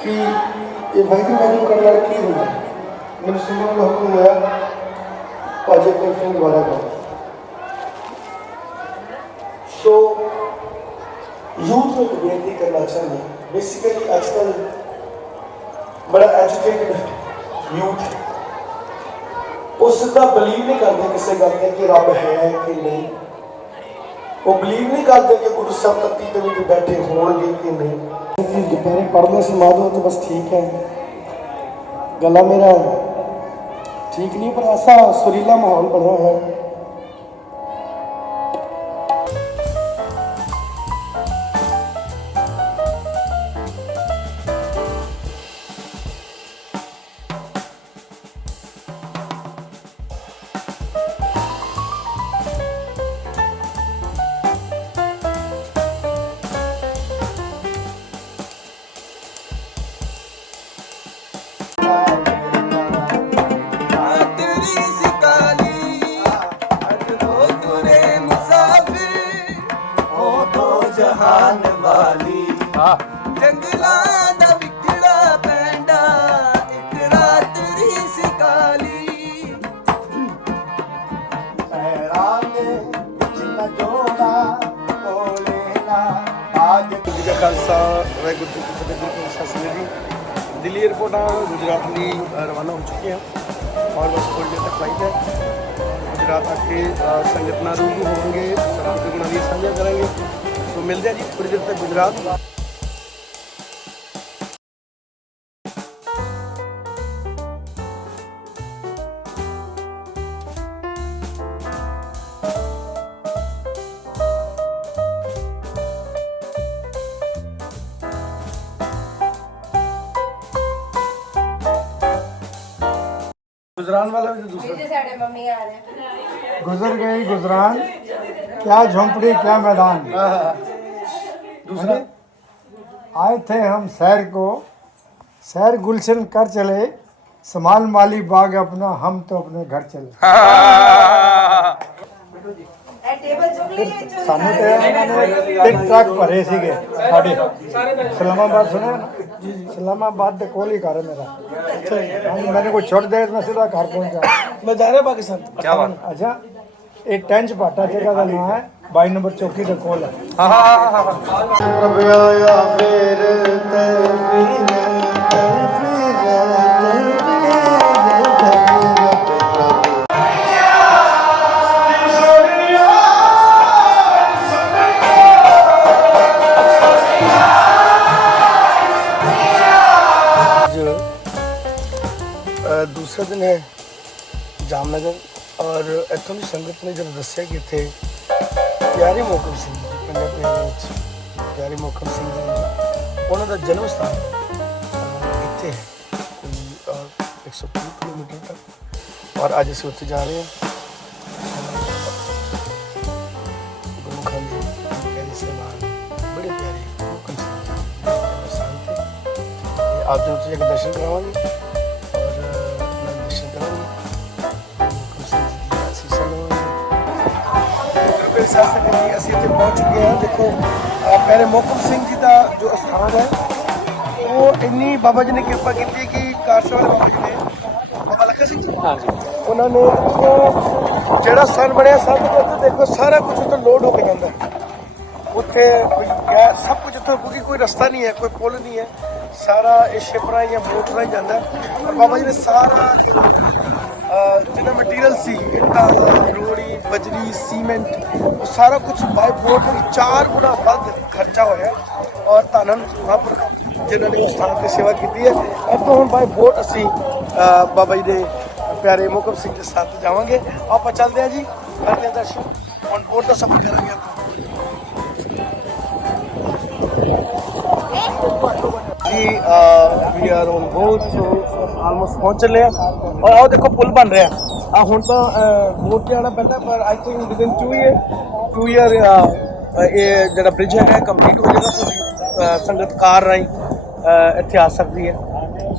कि ये वाहिगुरू वाहिगुरू करने वाला की होगा। मैंने सुनने वाला हुक्म होया पाजे को फिर दोबारा करो। सो यूथ में बेनती करना चाहिए। बेसिकली आजकल बड़ा एजुकेटेड यूथ उसका बिलीव नहीं करते किसी गल ते कि रब है कि नहीं। वो बिलीव नहीं करते कि गुरु साहब तत्ती के विच बैठे होंगे कि नहीं। दोपहर पढ़ने से माधो तो बस ठीक है, गला मेरा ठीक नहीं पर ऐसा सुरीला माहौल बना है। खालसा वाहिगुरू जी की फतेह। गुरु शासन जी दिल्ली एयरपोर्ट गुजरात लिए रवाना हो चुके हैं और बस थोड़ी देर तक फ्लाइट है। गुजरात आके संगत ना रूबरू होंगे, सलाम के गुणानी साझा करेंगे। तो मिलते हैं जी थोड़ी देर तक गुजरात। गुजरान वाला भी तो दूसरा गुजर गई गुजरान, क्या झोंपड़ी क्या मैदान। दूसरा आए थे हम शहर को, शहर गुलशन कर चले, संभाल माली बाग अपना, हम तो अपने घर चले। ਸਾਨੂੰ ਤੇ ਟਿਕ ਟਾਕ ਭਰੇ ਸੀਗੇ ਸਾਡੇ ਇਸਲਾਮਾਬਾਦ ਸੁਣਿਆ ਨਾ ਜੀ, इस्लामाबाद ਦੇ ਕੋਲ ਹੀ ਘਰ ਹੈ ਮੇਰਾ। ਅੱਛਾ मैंने कोई छोड़ दे मैं सीधा घर पहुंचा। मैं जा रहा पाकिस्तान। क्या बात। अच्छा ये टेंच भाटा जगह का नाम है, 22 नंबर चौकी के कोल है। दूसरा दिन है जामनगर और इतों की संगत ने जब दसिया कि इतने प्यारे मौके से ਪਿੰਡਾਂ ਵਿੱਚ ਪਿਆਰੇ ਮੋਹਕਮ ਸਿੰਘ ਜੀ ਉਹਨਾਂ ਦਾ ਜਨਮ ਸਥਾਨ ਇੱਥੇ ਹੈ ਕੋਈ 130 ਕਿਲੋਮੀਟਰ ਤੱਕ ਔਰ ਅੱਜ ਅਸੀਂ ਉੱਥੇ ਜਾ ਰਹੇ ਹਾਂ ਗੁਰਮੁਖਾਂ ਦੇ ਪਿਆਰੇ ਸਹਿਬਾਨ ਬੜੇ ਪਿਆਰੇ ਮੋਹਕਮ ਸਿੰਘ ਜੀ ਦੇ ਸਥਾਨ ਤੇ ਆਪ ਜੀ ਉੱਥੇ ਜਾ ਕੇ ਦਰਸ਼ਨ ਕਰਾਵਾਂਗੇ ਔਰ ਨਾਲ ਦਰਸ਼ਨ ਕਰਾਂਗੇ ਮੋਹਕਮ ਸਿੰਘ ਜੀ ਦੀ ਅਸੀਸਾਂ ਲਵਾਂਗੇ। ਅਸੀਂ ਇੱਥੇ ਪਹੁੰਚ ਚੁੱਕੇ ਹਾਂ। ਦੇਖੋ ਪਿਆਰੇ ਮੋਹਕਮ ਸਿੰਘ ਜੀ ਦਾ ਜੋ ਅਸਥਾਨ ਹੈ ਉਹ ਇੰਨੀ ਬਾਬਾ ਜੀ ਨੇ ਕਿਰਪਾ ਕੀਤੀ ਹੈ ਕਿ ਕਾਰਸ਼ਾ ਵਾਲੇ ਬਾਬਾ ਜੀ ਨੇ ਬਾਬਾ ਲੱਖਾ ਸਿੰਘ ਜੀ ਉਹਨਾਂ ਨੇ ਇੱਥੋਂ ਜਿਹੜਾ ਸਥਾਨ ਬਣਿਆ ਸਭ ਕੁਝ ਉੱਥੇ ਦੇਖੋ ਸਾਰਾ ਕੁਝ ਉੱਥੇ ਲੋਡ ਹੋ ਕੇ ਜਾਂਦਾ ਹੈ ਉੱਥੇ ਕੋਈ ਗੈਸ ਸਭ ਕੁਝ ਉੱਥੇ ਕਿਉਂਕਿ ਕੋਈ ਰਸਤਾ ਨਹੀਂ ਹੈ ਕੋਈ ਪੁਲ ਨਹੀਂ ਹੈ ਸਾਰਾ ਇਹ ਸ਼ਿਪਰਾਂ ਜਾਂ ਬੋਟ ਰਾਹੀਂ ਜਾਂਦਾ ਹੈ ਔਰ ਬਾਬਾ ਜੀ ਨੇ ਸਾਰਾ ਜਿੰਨਾ ਮਟੀਰੀਅਲ ਸੀ ਇੱਟਾਂ ਰੋੜੀ ਬਜਰੀ ਸੀਮੈਂਟ ਉਹ ਸਾਰਾ ਕੁਝ ਬਾਈ ਬੋਟ 4 ਗੁਣਾ ਵੱਧ ਖਰਚਾ ਹੋਇਆ ਔਰ ਧੰਨ ਮਹਾਂਪੁਰਖ ਜਿਨ੍ਹਾਂ ਨੇ ਉਸ ਸਥਾਨ ਤੇ ਸੇਵਾ ਕੀਤੀ ਹੈ। ਇੱਥੋਂ ਹੁਣ ਬਾਈ ਬੋਟ ਅਸੀਂ ਬਾਬਾ ਜੀ ਦੇ ਪਿਆਰੇ ਮੋਹਕਮ ਸਿੰਘ ਦੇ ਸਾਥ ਜਾਵਾਂਗੇ। ਆਪਾਂ ਚੱਲਦੇ ਹਾਂ ਜੀ ਕਰਦੇ ਹਾਂ ਦਰਸ਼ਨ ਹੁਣ ਬੋਟ ਦਾ ਸਫ਼ਰ ਕਰਾਂਗੇ ਆਪਾਂ ਜੀ we are on boat so almost ਪਹੁੰਚ ਚਲੇ ਆ ਔਰ ਆਓ ਦੇਖੋ ਪੁਲ ਬਣ ਰਿਹਾ ਆ ਹੁਣ ਤਾਂ ਬੋਟ ਤੇ ਆਣਾ ਪੈਂਦਾ ਪਰ ਆਈ ਥਿੰਕ ਵਿਦਿਨ 2 ਈਅਰ ਇਹ ਜਿਹੜਾ ਬ੍ਰਿਜ ਹੈਗਾ ਕੰਪਲੀਟ ਹੋ ਜਾਏਗਾ ਸੋ ਸੰਗਤ ਕਾਰ ਰਾਹੀਂ ਇੱਥੇ ਆ ਸਕਦੀ ਹੈ।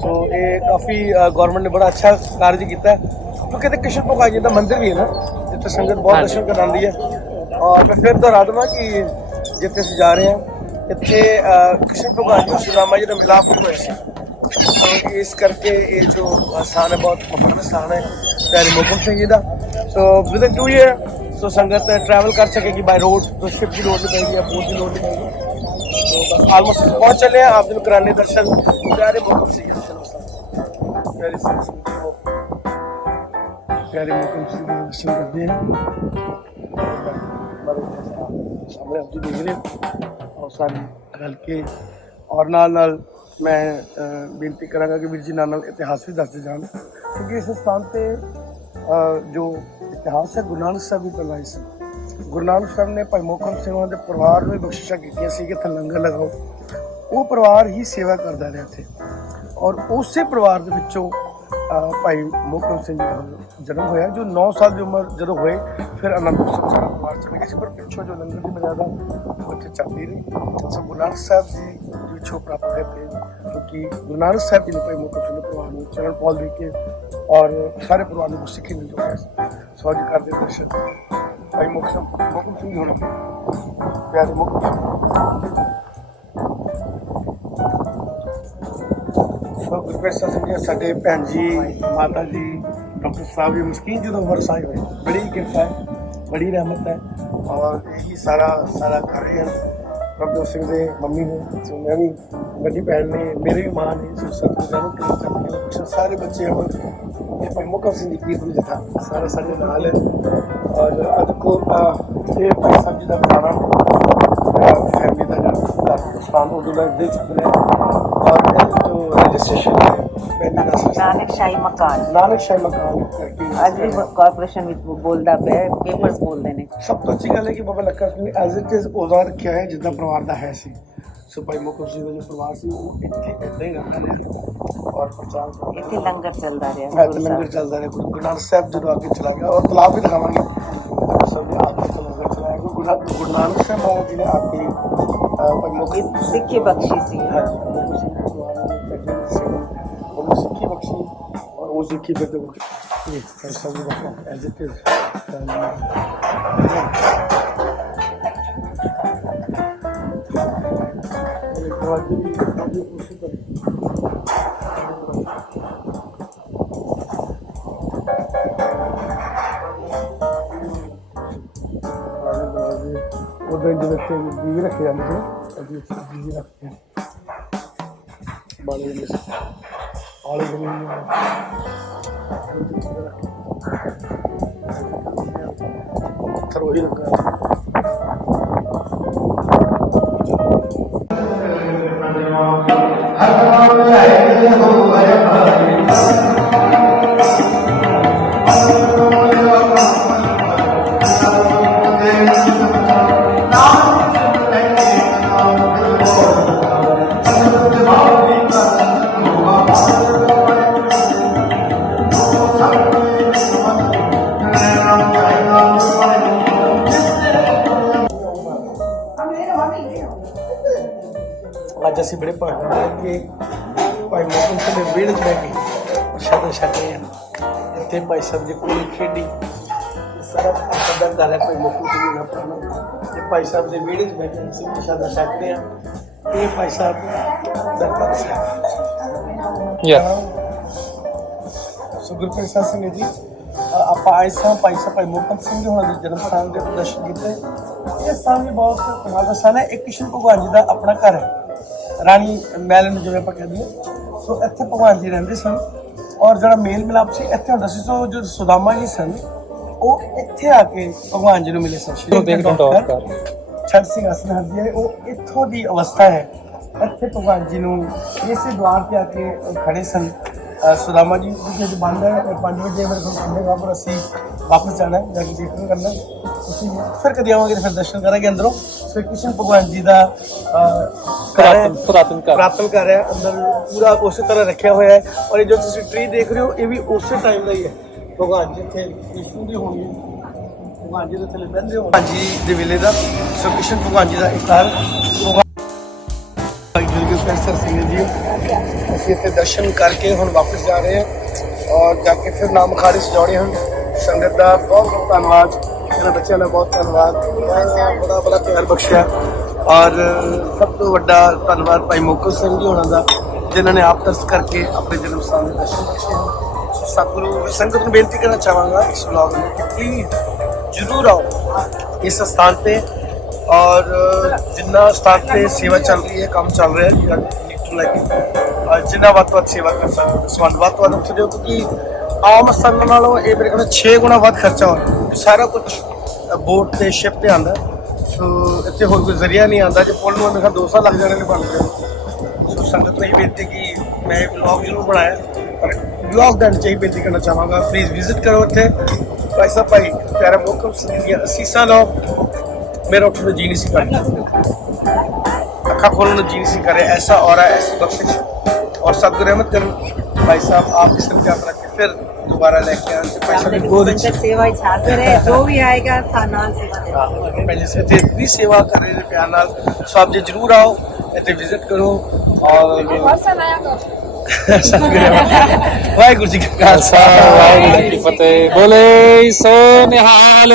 ਸੋ ਇਹ ਕਾਫੀ ਗਵਰਨਮੈਂਟ ਨੇ ਬੜਾ ਅੱਛਾ ਕਾਰਜ ਕੀਤਾ ਹੈ ਕਿਉਂਕਿ ਇੱਥੇ ਕ੍ਰਿਸ਼ਨ ਭਗਵਾਨ ਜੀ ਦਾ ਮੰਦਿਰ ਵੀ ਹੈ ਨਾ ਜਿੱਥੇ ਸੰਗਤ ਬਹੁਤ ਦਰਸ਼ਨ ਕਰਨ ਆਉਂਦੀ ਹੈ ਔਰ ਮੈਂ ਫਿਰ ਦੁਹਰਾ ਦੇਵਾਂ ਕਿ ਜਿੱਥੇ ਅਸੀਂ ਜਾ ਰਹੇ ਹਾਂ ਇੱਥੇ ਕ੍ਰਿਸ਼ਨ ਭਗਵਾਨ ਜੀ ਸੁਦਾਮਾ ਜੀ ਦਾ ਮਿਲਾਪ ਹੋਇਆ ਸੀ तो इस करके ये जो स्थान है बहुत पवित्र स्थान है प्यारे मोहकम सिंह जी का। सो विदिन 2 ईयर सो संगत ट्रैवल कर सकेगी बाय रोड तो शिप की लोड नहीं पड़ेगी या बोट की लोड नहीं पड़ेगी। तो बस ऑलमोस्ट पहुँच चले हैं आप दिन कराने दर्शन प्यारे मोहकम सिंह प्यारे मोहकम सिंह के दर्शन करते हैं सामने आप जी देख रहे हैं और सारे रल के और नाल मैं बेनती करांगा कि वीर जी नाल इतिहास भी दसते जान क्योंकि इस स्थान पे जो इतिहास है गुरु नानक साहब भी पहला इस गुरु नानक साहब ने भाई मोहकम सिंह के परिवार में बख्शिशा की कि लंगर लगाओ वो परिवार ही सेवा करता रहा थे और उस परिवार के विचों भाई मोहकम सिंह जी का जन्म होया जो 9 साल की उम्र जो हुए फिर आनंदपुर साहब सारा परिवार चले गए पर पिछों जो लंगर की मर्यादा बच्चे चलती रही। सो गुरु नानक साहब जी जो इच्छो प्राप्त करते क्योंकि गुरु नानक साहब जी ने भाई मोहकम सिंह परिवार में चरण पौल दे के और सारे परिवार को सिक्खी मिल जाए सो अज करते दर्शन भाई मोहकम सिंह होने प्यारे मोहकम सिंह गुरपेशा सिंह जी साढ़े भैन जी माता जी डॉक्टर साहब जी मस्कीन जो वर्ष आए हुए बड़ी कृपा है बड़ी रहमत है और यही सारा कर रहे हैं। प्रभजोत सिंह के मम्मी ने सो मैं भी बड़ी भैन ने मेरी भी माँ ने सारे बच्चे भाई मोहकम सिंह जी कीर्तन जथा सारे साढ़े नाल है और अज को ये भाई साहब जी का पुराना फैमिली का स्थान उर्दू देख सकते हैं और जो रजिस्ट्रेशन है नानक शाही मकान करके आज भी कॉर्पोरेशन में बोलता पे पेपर्स बोलते हैं। सब तो अच्छी गल है कि बाबा लखा सिंह ने एज इट इज उदा रखा है जिदा परिवार का है सी सो भाई मोहकम सिंह का जो परिवार सी वो इतने इदा ही रखा रहा और प्रचार इतने लंगर चलता रहा लंगर चलता रहा गुरु नानक साहब जो आगे चला गया और तालाब भी दिखावांगे सब ने आगे लंगर चलाया गुरु नानक साहब जी ने आके सिक्खी बख्शी सी सिक्खी बख्शी और वो सिक्खी फिर तो ऐसा भी रखा एज इट इज उधर जो बच्चे बीवी रखे जाते हैं अभी बीवी रखते हैं बाले आले पत्थर वही रखा ਅੱਜ ਅਸੀਂ ਬੜੇ ਭਾਗਾਂ ਨਾਲ ਕਿ ਭਾਈ ਮੋਹਕਮ ਸਿੰਘ ਦੇ ਵਿਹੜੇ 'ਚ ਬਹਿ ਕੇ ਪ੍ਰਸ਼ਾਦਾ ਛਕ ਰਹੇ ਹਾਂ। ਇੱਥੇ ਭਾਈ ਸਾਹਿਬ ਦੀ ਕੁੜੀ ਖੇਡੀ ਸਾਰਾ ਕਦਰ ਕਰ ਰਿਹਾ ਭਾਈ ਮੋਹਕਮ ਸਿੰਘ ਦਾ ਆਪਣਾ ਤੇ ਭਾਈ ਸਾਹਿਬ ਦੇ ਵਿਹੜੇ 'ਚ ਬਹਿ ਕੇ ਅਸੀਂ ਪ੍ਰਸ਼ਾਦਾ ਛਕ ਰਹੇ ਹਾਂ। ਇਹ ਭਾਈ ਸਾਹਿਬ ਦਰਬਾਰ ਸਾਹਿਬ ਸੋ ਗੁਰਪ੍ਰੀਤ ਸਿੰਘ ਜੀ ਆਪਾਂ ਆਏ ਸਾਂ ਭਾਈ ਸਾਹਿਬ ਮੋਹਕਮ ਸਿੰਘ ਜੀ ਹੋਣਾ ਦੇ ਜਨਮ ਸਥਾਨ ਦੇ ਦਰਸ਼ਨ ਕੀਤੇ। ਇਹ ਸਥਾਨ ਵੀ ਬਹੁਤ ਕਮਾਲ ਦਾ ਸਥਾਨ ਹੈ। ਇਹ ਕ੍ਰਿਸ਼ਨ ਭਗਵਾਨ ਜੀ ਦਾ ਆਪਣਾ ਘਰ ਹੈ, ਰਾਣੀ ਮਹਿਲ ਨੂੰ ਜਿਵੇਂ ਆਪਾਂ ਕਹਿੰਦੇ ਹਾਂ। ਸੋ ਇੱਥੇ ਭਗਵਾਨ ਜੀ ਰਹਿੰਦੇ ਸਨ ਔਰ ਜਿਹੜਾ ਮੇਲ ਮਿਲਾਪ ਸੀ ਇੱਥੇ ਹੁੰਦਾ ਸੀ। ਸੋ ਜੋ ਸੁਦਾਮਾ ਜੀ ਸਨ ਉਹ ਇੱਥੇ ਆ ਕੇ ਭਗਵਾਨ ਜੀ ਨੂੰ ਮਿਲੇ ਸਨ। ਛੱਡ ਸਿੰਘ ਅਸਨ ਹਰਦੀ ਹੈ ਉਹ ਇੱਥੋਂ ਦੀ ਅਵਸਥਾ ਹੈ। ਇੱਥੇ ਭਗਵਾਨ ਜੀ ਨੂੰ ਇਸੇ ਦੁਆਰ ਤੇ ਆ ਕੇ ਖੜੇ ਸਨ। ਸੁਦਾਮਾ ਜੀ ਦੀ ਬੰਦ ਹੈ 5 ਵਜੇ ਮੇਰੇ ਕੋਲ ਖੁੱਲ੍ਹੇਗਾ ਪਰ ਅਸੀਂ ਵਾਪਸ ਜਾਣਾ ਹੈ, ਜਾ ਕੇ ਦੇਖਣ ਕਰਨਾ। ਤੁਸੀਂ ਫਿਰ ਕਦੇ ਆਵਾਂਗੇ ਫਿਰ ਦਰਸ਼ਨ ਕਰਾਂਗੇ ਅੰਦਰੋਂ। ਸੋ ਕ੍ਰਿਸ਼ਨ ਭਗਵਾਨ ਜੀ ਦਾ ਪੁਰਾਤਨ ਘਰ ਹੈ, ਅੰਦਰ ਪੂਰਾ ਉਸੇ ਤਰ੍ਹਾਂ ਰੱਖਿਆ ਹੋਇਆ ਹੈ। ਔਰ ਇਹ ਜੋ ਤੁਸੀਂ ਟਰੀ ਦੇਖ ਰਹੇ ਹੋ ਇਹ ਵੀ ਉਸੇ ਟਾਈਮ ਦਾ ਹੀ ਹੈ। ਭਗਵਾਨ ਜੀ ਇੱਥੇ ਵਿਸ਼ਨੂੰ ਦੀ ਹੋਣੀ ਹੈ, ਭਗਵਾਨ ਜੀ ਦੇ ਥੱਲੇ ਬਹਿੰਦੇ ਹੋ ਭਗਵਾਨ ਜੀ ਦੇ ਵੇਲੇ ਦਾ। ਸੋ ਕ੍ਰਿਸ਼ਨ ਭਗਵਾਨ ਜੀ ਦਾ ਇਫਤਾਰ ਪ੍ਰੋਫੈਸਰ ਸਿੰਘ ਜੀ ਅਸੀਂ ਇੱਥੇ ਦਰਸ਼ਨ ਕਰਕੇ ਹੁਣ ਵਾਪਸ ਜਾ ਰਹੇ ਹਾਂ ਔਰ ਜਾ ਕੇ ਫਿਰ ਨਾਮ ਅਖਾੜੇ ਸਜਾਉਣੇ ਹਨ। ਸੰਗਤ ਦਾ ਬਹੁਤ ਬਹੁਤ ਧੰਨਵਾਦ, ਇਹਨਾਂ ਬੱਚਿਆਂ ਦਾ ਬਹੁਤ ਧੰਨਵਾਦ, ਬੜਾ ਬੜਾ ਪਿਆਰ ਬਖਸ਼ਿਆ। ਔਰ ਸਭ ਤੋਂ ਵੱਡਾ ਧੰਨਵਾਦ ਭਾਈ ਮੋਹਕਮ ਸਿੰਘ ਜੀ ਹੋਣਾ ਦਾ ਜਿਨ੍ਹਾਂ ਨੇ ਆਪ ਤਰਸ ਕਰਕੇ ਆਪਣੇ ਜਨਮ ਸਥਾਨ ਦੇ ਦਰਸ਼ਨ ਬਖਸ਼ੇ। ਸਤਿਗੁਰੂ ਸੰਗਤ ਨੂੰ ਬੇਨਤੀ ਕਰਨਾ ਚਾਹਾਂਗਾ ਇਸ ਵਲੌਗ ਨੂੰ ਕਿ ਪਲੀਜ਼ ਜ਼ਰੂਰ ਆਓ ਇਸ ਸਥਾਨ 'ਤੇ। ਔਰ ਜਿੰਨਾ ਸਥਾਨ 'ਤੇ ਸੇਵਾ ਚੱਲ ਰਹੀ ਹੈ, ਕੰਮ ਚੱਲ ਰਿਹਾ ਹੈ ਲੈ ਕੇ ਜਿੰਨਾ ਵੱਧ ਤੋਂ ਵੱਧ ਸੇਵਾ ਕਰ ਸਕਦੇ ਸਮਾਨ ਵੱਧ ਤੋਂ ਵੱਧ ਉੱਥੇ ਦਿਓ ਕਿਉਂਕਿ ਆਮ ਸਥਾਨਾਂ ਨਾਲੋਂ ਇਹ ਮੇਰੇ ਕੋਲ 6 ਗੁਣਾ ਵੱਧ ਖਰਚਾ ਹੋਇਆ। ਸਾਰਾ ਕੁਝ ਬੋਟ ਤੇ ਸ਼ਿਪ ਤੇ ਆਉਂਦਾ। ਸੋ ਇੱਥੇ ਹੋਰ ਕੋਈ ਜ਼ਰੀਆ ਨਹੀਂ ਆਉਂਦਾ। ਜੇ ਪੁੱਲ ਨੂੰ ਮੇਰੇ 2 ਸਾਲ ਲੱਗ ਜਾਣੇ ਨੇ ਬਣਦੇ। ਸੋ ਸੰਗਤ ਨੂੰ ਇਹ ਬੇਨਤੀ ਕਿ ਮੈਂ ਇਹ ਵਲੌਗ ਜ਼ਰੂਰ ਬਣਾਇਆ ਪਰ ਵਲੌਗ ਦਾ ਚ ਇਹ ਬੇਨਤੀ ਕਰਨਾ ਚਾਹਾਂਗਾ ਪਲੀਜ਼ ਵਿਜ਼ਿਟ ਕਰੋ ਇੱਥੇ। ਭਾਈ ਸਾਹਿਬ ਭਾਈ ਪਿਆਰਾ ਮੋਹਕਮ ਸਿੰਘ ਦੀਆਂ ਅਸੀਸਾਂ ਲਓ। ਮੇਰਾ ਉੱਠਣ ਨੂੰ ਜੀ ਨਹੀਂ ਸੀ ਕਰਦਾ, ਅੱਖਾਂ खोलने जी नहीं करे ऐसा और ऐसी बख्शिश और सतगुरु रहमत करें। भाई साहब आप इस तरह याद रखें फिर दोबारा लेके आए सेवा हाजिर है जो भी आएगा पहले से इतनी सेवा कर रहे हैं प्यार नाल। सो आप जी जरूर आओ इतने विजिट करो और वाहिगुरू जी का खालसा वाहिगुरू जी की फतेह। बोले सो निहाल।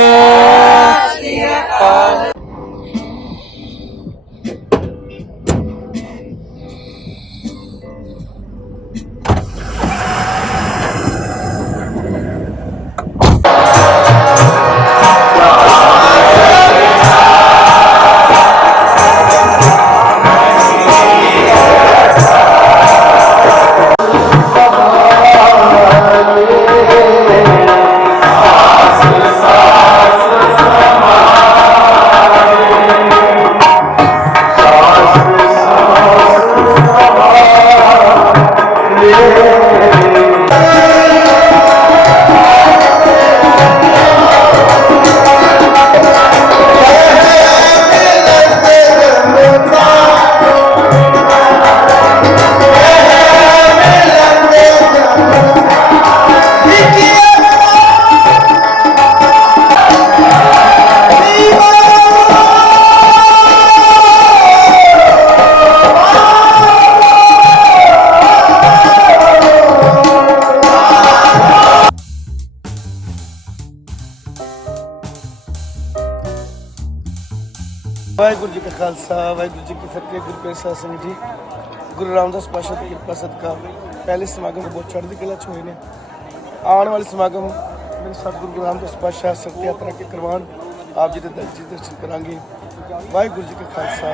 वाहिगुरू जी का खालसा वाहिगुरू जी की फतेह। गुरप्रीत ਸਿੰਘ जी गुरु रामदास पातशाह की कृपा सदका पहले समागम बहुत चढ़ती कला च हुए हैं। आने वाले समागम मेरे सतगुरु गुरु रामदास पातशाह शक्ति यात्रा के करवान आप जी के दर्शन करांगे। वाहिगुरू जी का खालसा।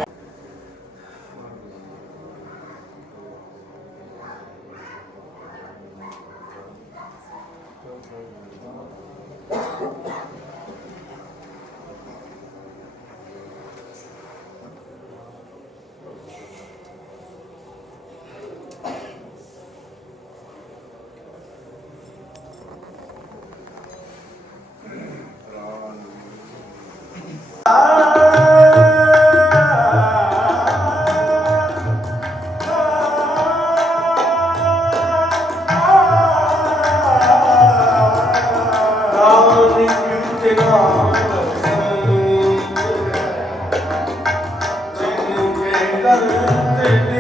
कर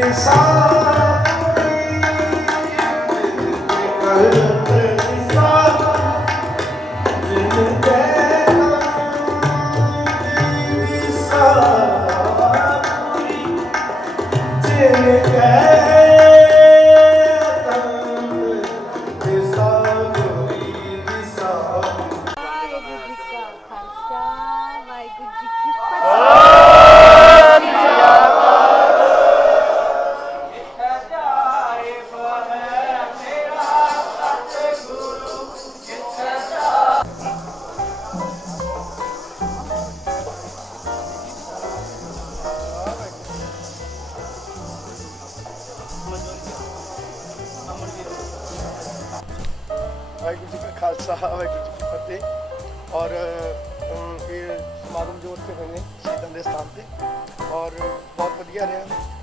ਵਾਹਿਗੁਰੂ ਜੀ ਕਾ ਖਾਲਸਾ ਵਾਹਿਗੁਰੂ ਜੀ ਕੀ ਫਤਿਹ। ਵਾਹਿਗੁਰੂ ਜੀ ਕਾ ਖਾਲਸਾ ਵਾਹਿਗੁਰੂ ਜੀ ਕੀ ਫਤਿਹ। ਔਰ ਇਹ ਸਮਾਗਮ ਜੋ ਉੱਥੇ ਹੋਏ ਨੇ ਸ਼ਹੀਦਾਂ ਦੇ ਸਥਾਨ ਤੇ ਔਰ ਬਹੁਤ ਵਧੀਆ ਰਿਹਾ।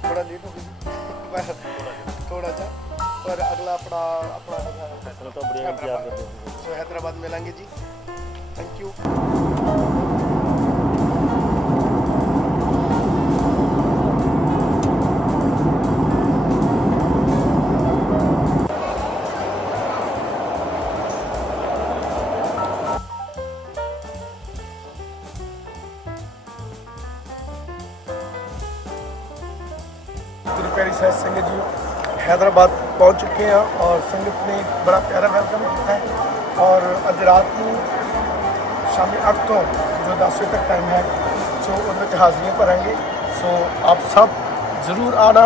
ਥੋੜਾ ਲੇਟ ਹੋ ਗਈ ਥੋੜਾ ਜਿਹਾ ਪਰ ਅਗਲਾ ਆਪਣਾ ਫੈਸਲਾ ਤਾਂ ਬੜੀਆ ਇੰਤਜ਼ਾਰ ਕਰਦੇ ਸੋ ਹੈਦਰਾਬਾਦ ਮਿਲਾਂਗੇ ਜੀ। Thank you. गुरु प्यारी साहिब संगत जी हैदराबाद पहुंच चुके हैं और संगत ने बड़ा प्यारा वेलकम किया है। और अज रात को शामी 8 तो जो 10 बजे तक टाइम है सो उन्हें हाजिरियाँ भरेंगे। सो आप सब ज़रूर आना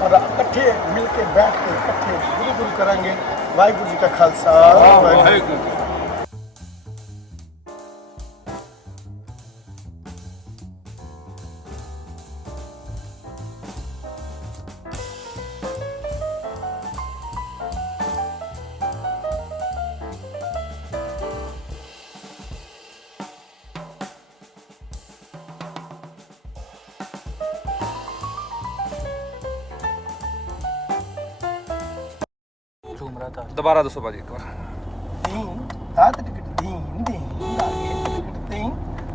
और इकट्ठे मिल के बैठ के इकट्ठे गुरु गुरु करेंगे। वाहिगुरू जी का खालसा वाहिगुरू। ਦੁਬਾਰਾ ਦੱਸੋ ਭਾਜੀ ਇੱਕ ਵਾਰ। दीन तात टिकट दीन दीन दागे टिकट दीन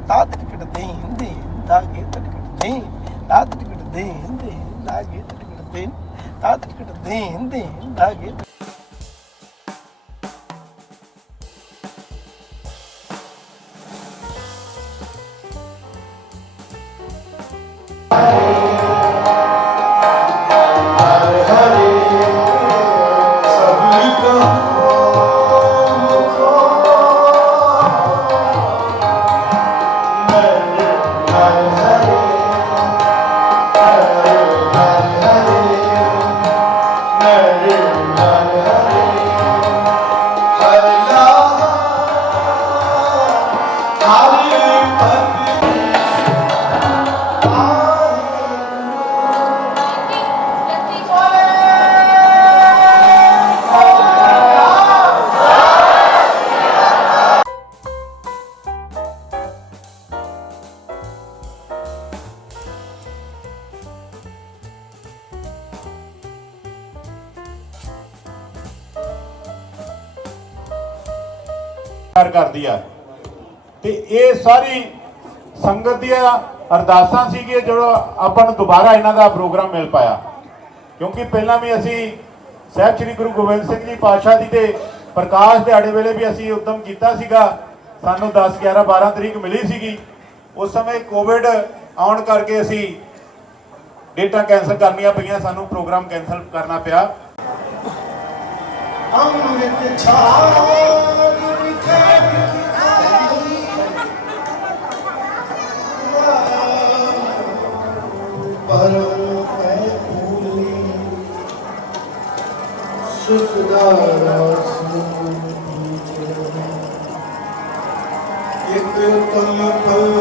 तात टिकट दीन दीन दागे टिकट दीन तात टिकट दीन दीन दागे टिकट दीन तात टिकट दीन दीन दागे। ਕਰਦੀ ਆ ਤੇ ਇਹ ਸਾਰੀ ਸੰਗਤ ਦੀਆਂ ਅਰਦਾਸਾਂ ਸੀਗੀਆਂ ਜਦੋਂ ਆਪਾਂ ਨੂੰ ਦੁਬਾਰਾ ਇਹਨਾਂ ਦਾ ਪ੍ਰੋਗਰਾਮ ਮਿਲ ਪਾਇਆ ਕਿਉਂਕਿ ਪਹਿਲਾਂ ਵੀ ਅਸੀਂ ਸਾਹਿਬ ਸ੍ਰੀ ਗੁਰੂ ਗੋਬਿੰਦ ਸਿੰਘ ਜੀ ਪਾਤਸ਼ਾਹ ਜੀ ਦੇ ਪ੍ਰਕਾਸ਼ ਦਿਹਾੜੇ ਵੇਲੇ ਵੀ ਅਸੀਂ ਉਦਮ ਕੀਤਾ ਸੀਗਾ। ਸਾਨੂੰ 10 11 12 ਤਰੀਕ ਮਿਲੀ ਸੀਗੀ। ਉਸ ਸਮੇਂ ਕੋਵਿਡ ਆਉਣ ਕਰਕੇ ਅਸੀਂ ਡੇਟਾਂ ਕੈਂਸਲ ਕਰਨੀਆਂ ਪਈਆਂ, ਸਾਨੂੰ ਪ੍ਰੋਗਰਾਮ ਕੈਂਸਲ ਕਰਨਾ ਪਿਆ। ਅੰਮ੍ਰਿਤ ਛਾਇਆ ਪਰਮ ਹੈ ਭੂਲੀ ਸੁਖਦਾਰਾ ਇੱਕ ਤਮ ਪੰਚ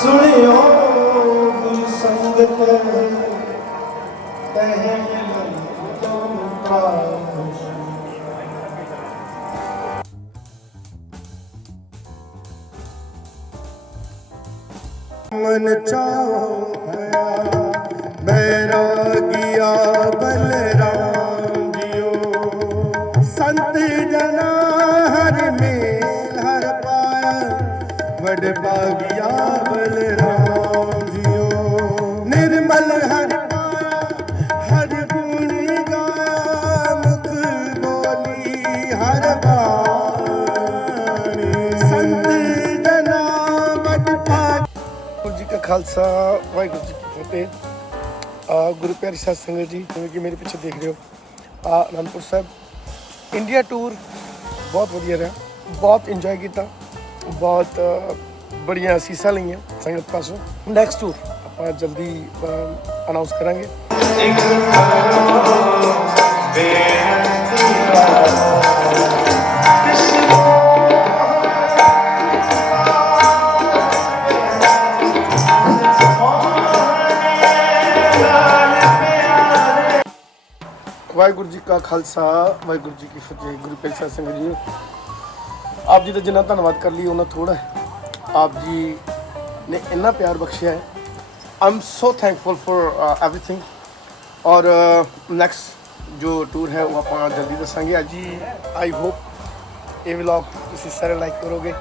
ਸੁਣਿਓ ਗੁਰ ਸੰਗਤ ਤਹਿ मन चाहो भया बैरागिया बलराम जियो संत जना हर मेल हर पाया वड पागिया बलराम जियो का खालसा वाहिगुरू जी की फतेह। गुरु प्यारी साध संगत जी, जिवें कि मेरे पीछे देख रहे हो आनंदपुर साहब इंडिया टूर बहुत वधिया रहा, बहुत इंजॉय किया, बहुत बड़िया असीसां लईआं संगत पासों। नैक्सट टूर ਆਪਾਂ जल्दी अनाउंस करांगे। वाहिगुरू जी का खालसा वाहिगुरू जी की फतेह। गुरु प्यारी साध संगत जी, आप जी का जिन्ना धन्नवाद कर लिए उन्ना थोड़ा है। आप जी ने इन्ना प्यार बख्शिया है। I am so thankful for everything. और नैक्सट जो टूर है वो आप जल्दी दसांगे। अज ही आई होप ये व्लॉग तुसीं सारे लाइक करोगे।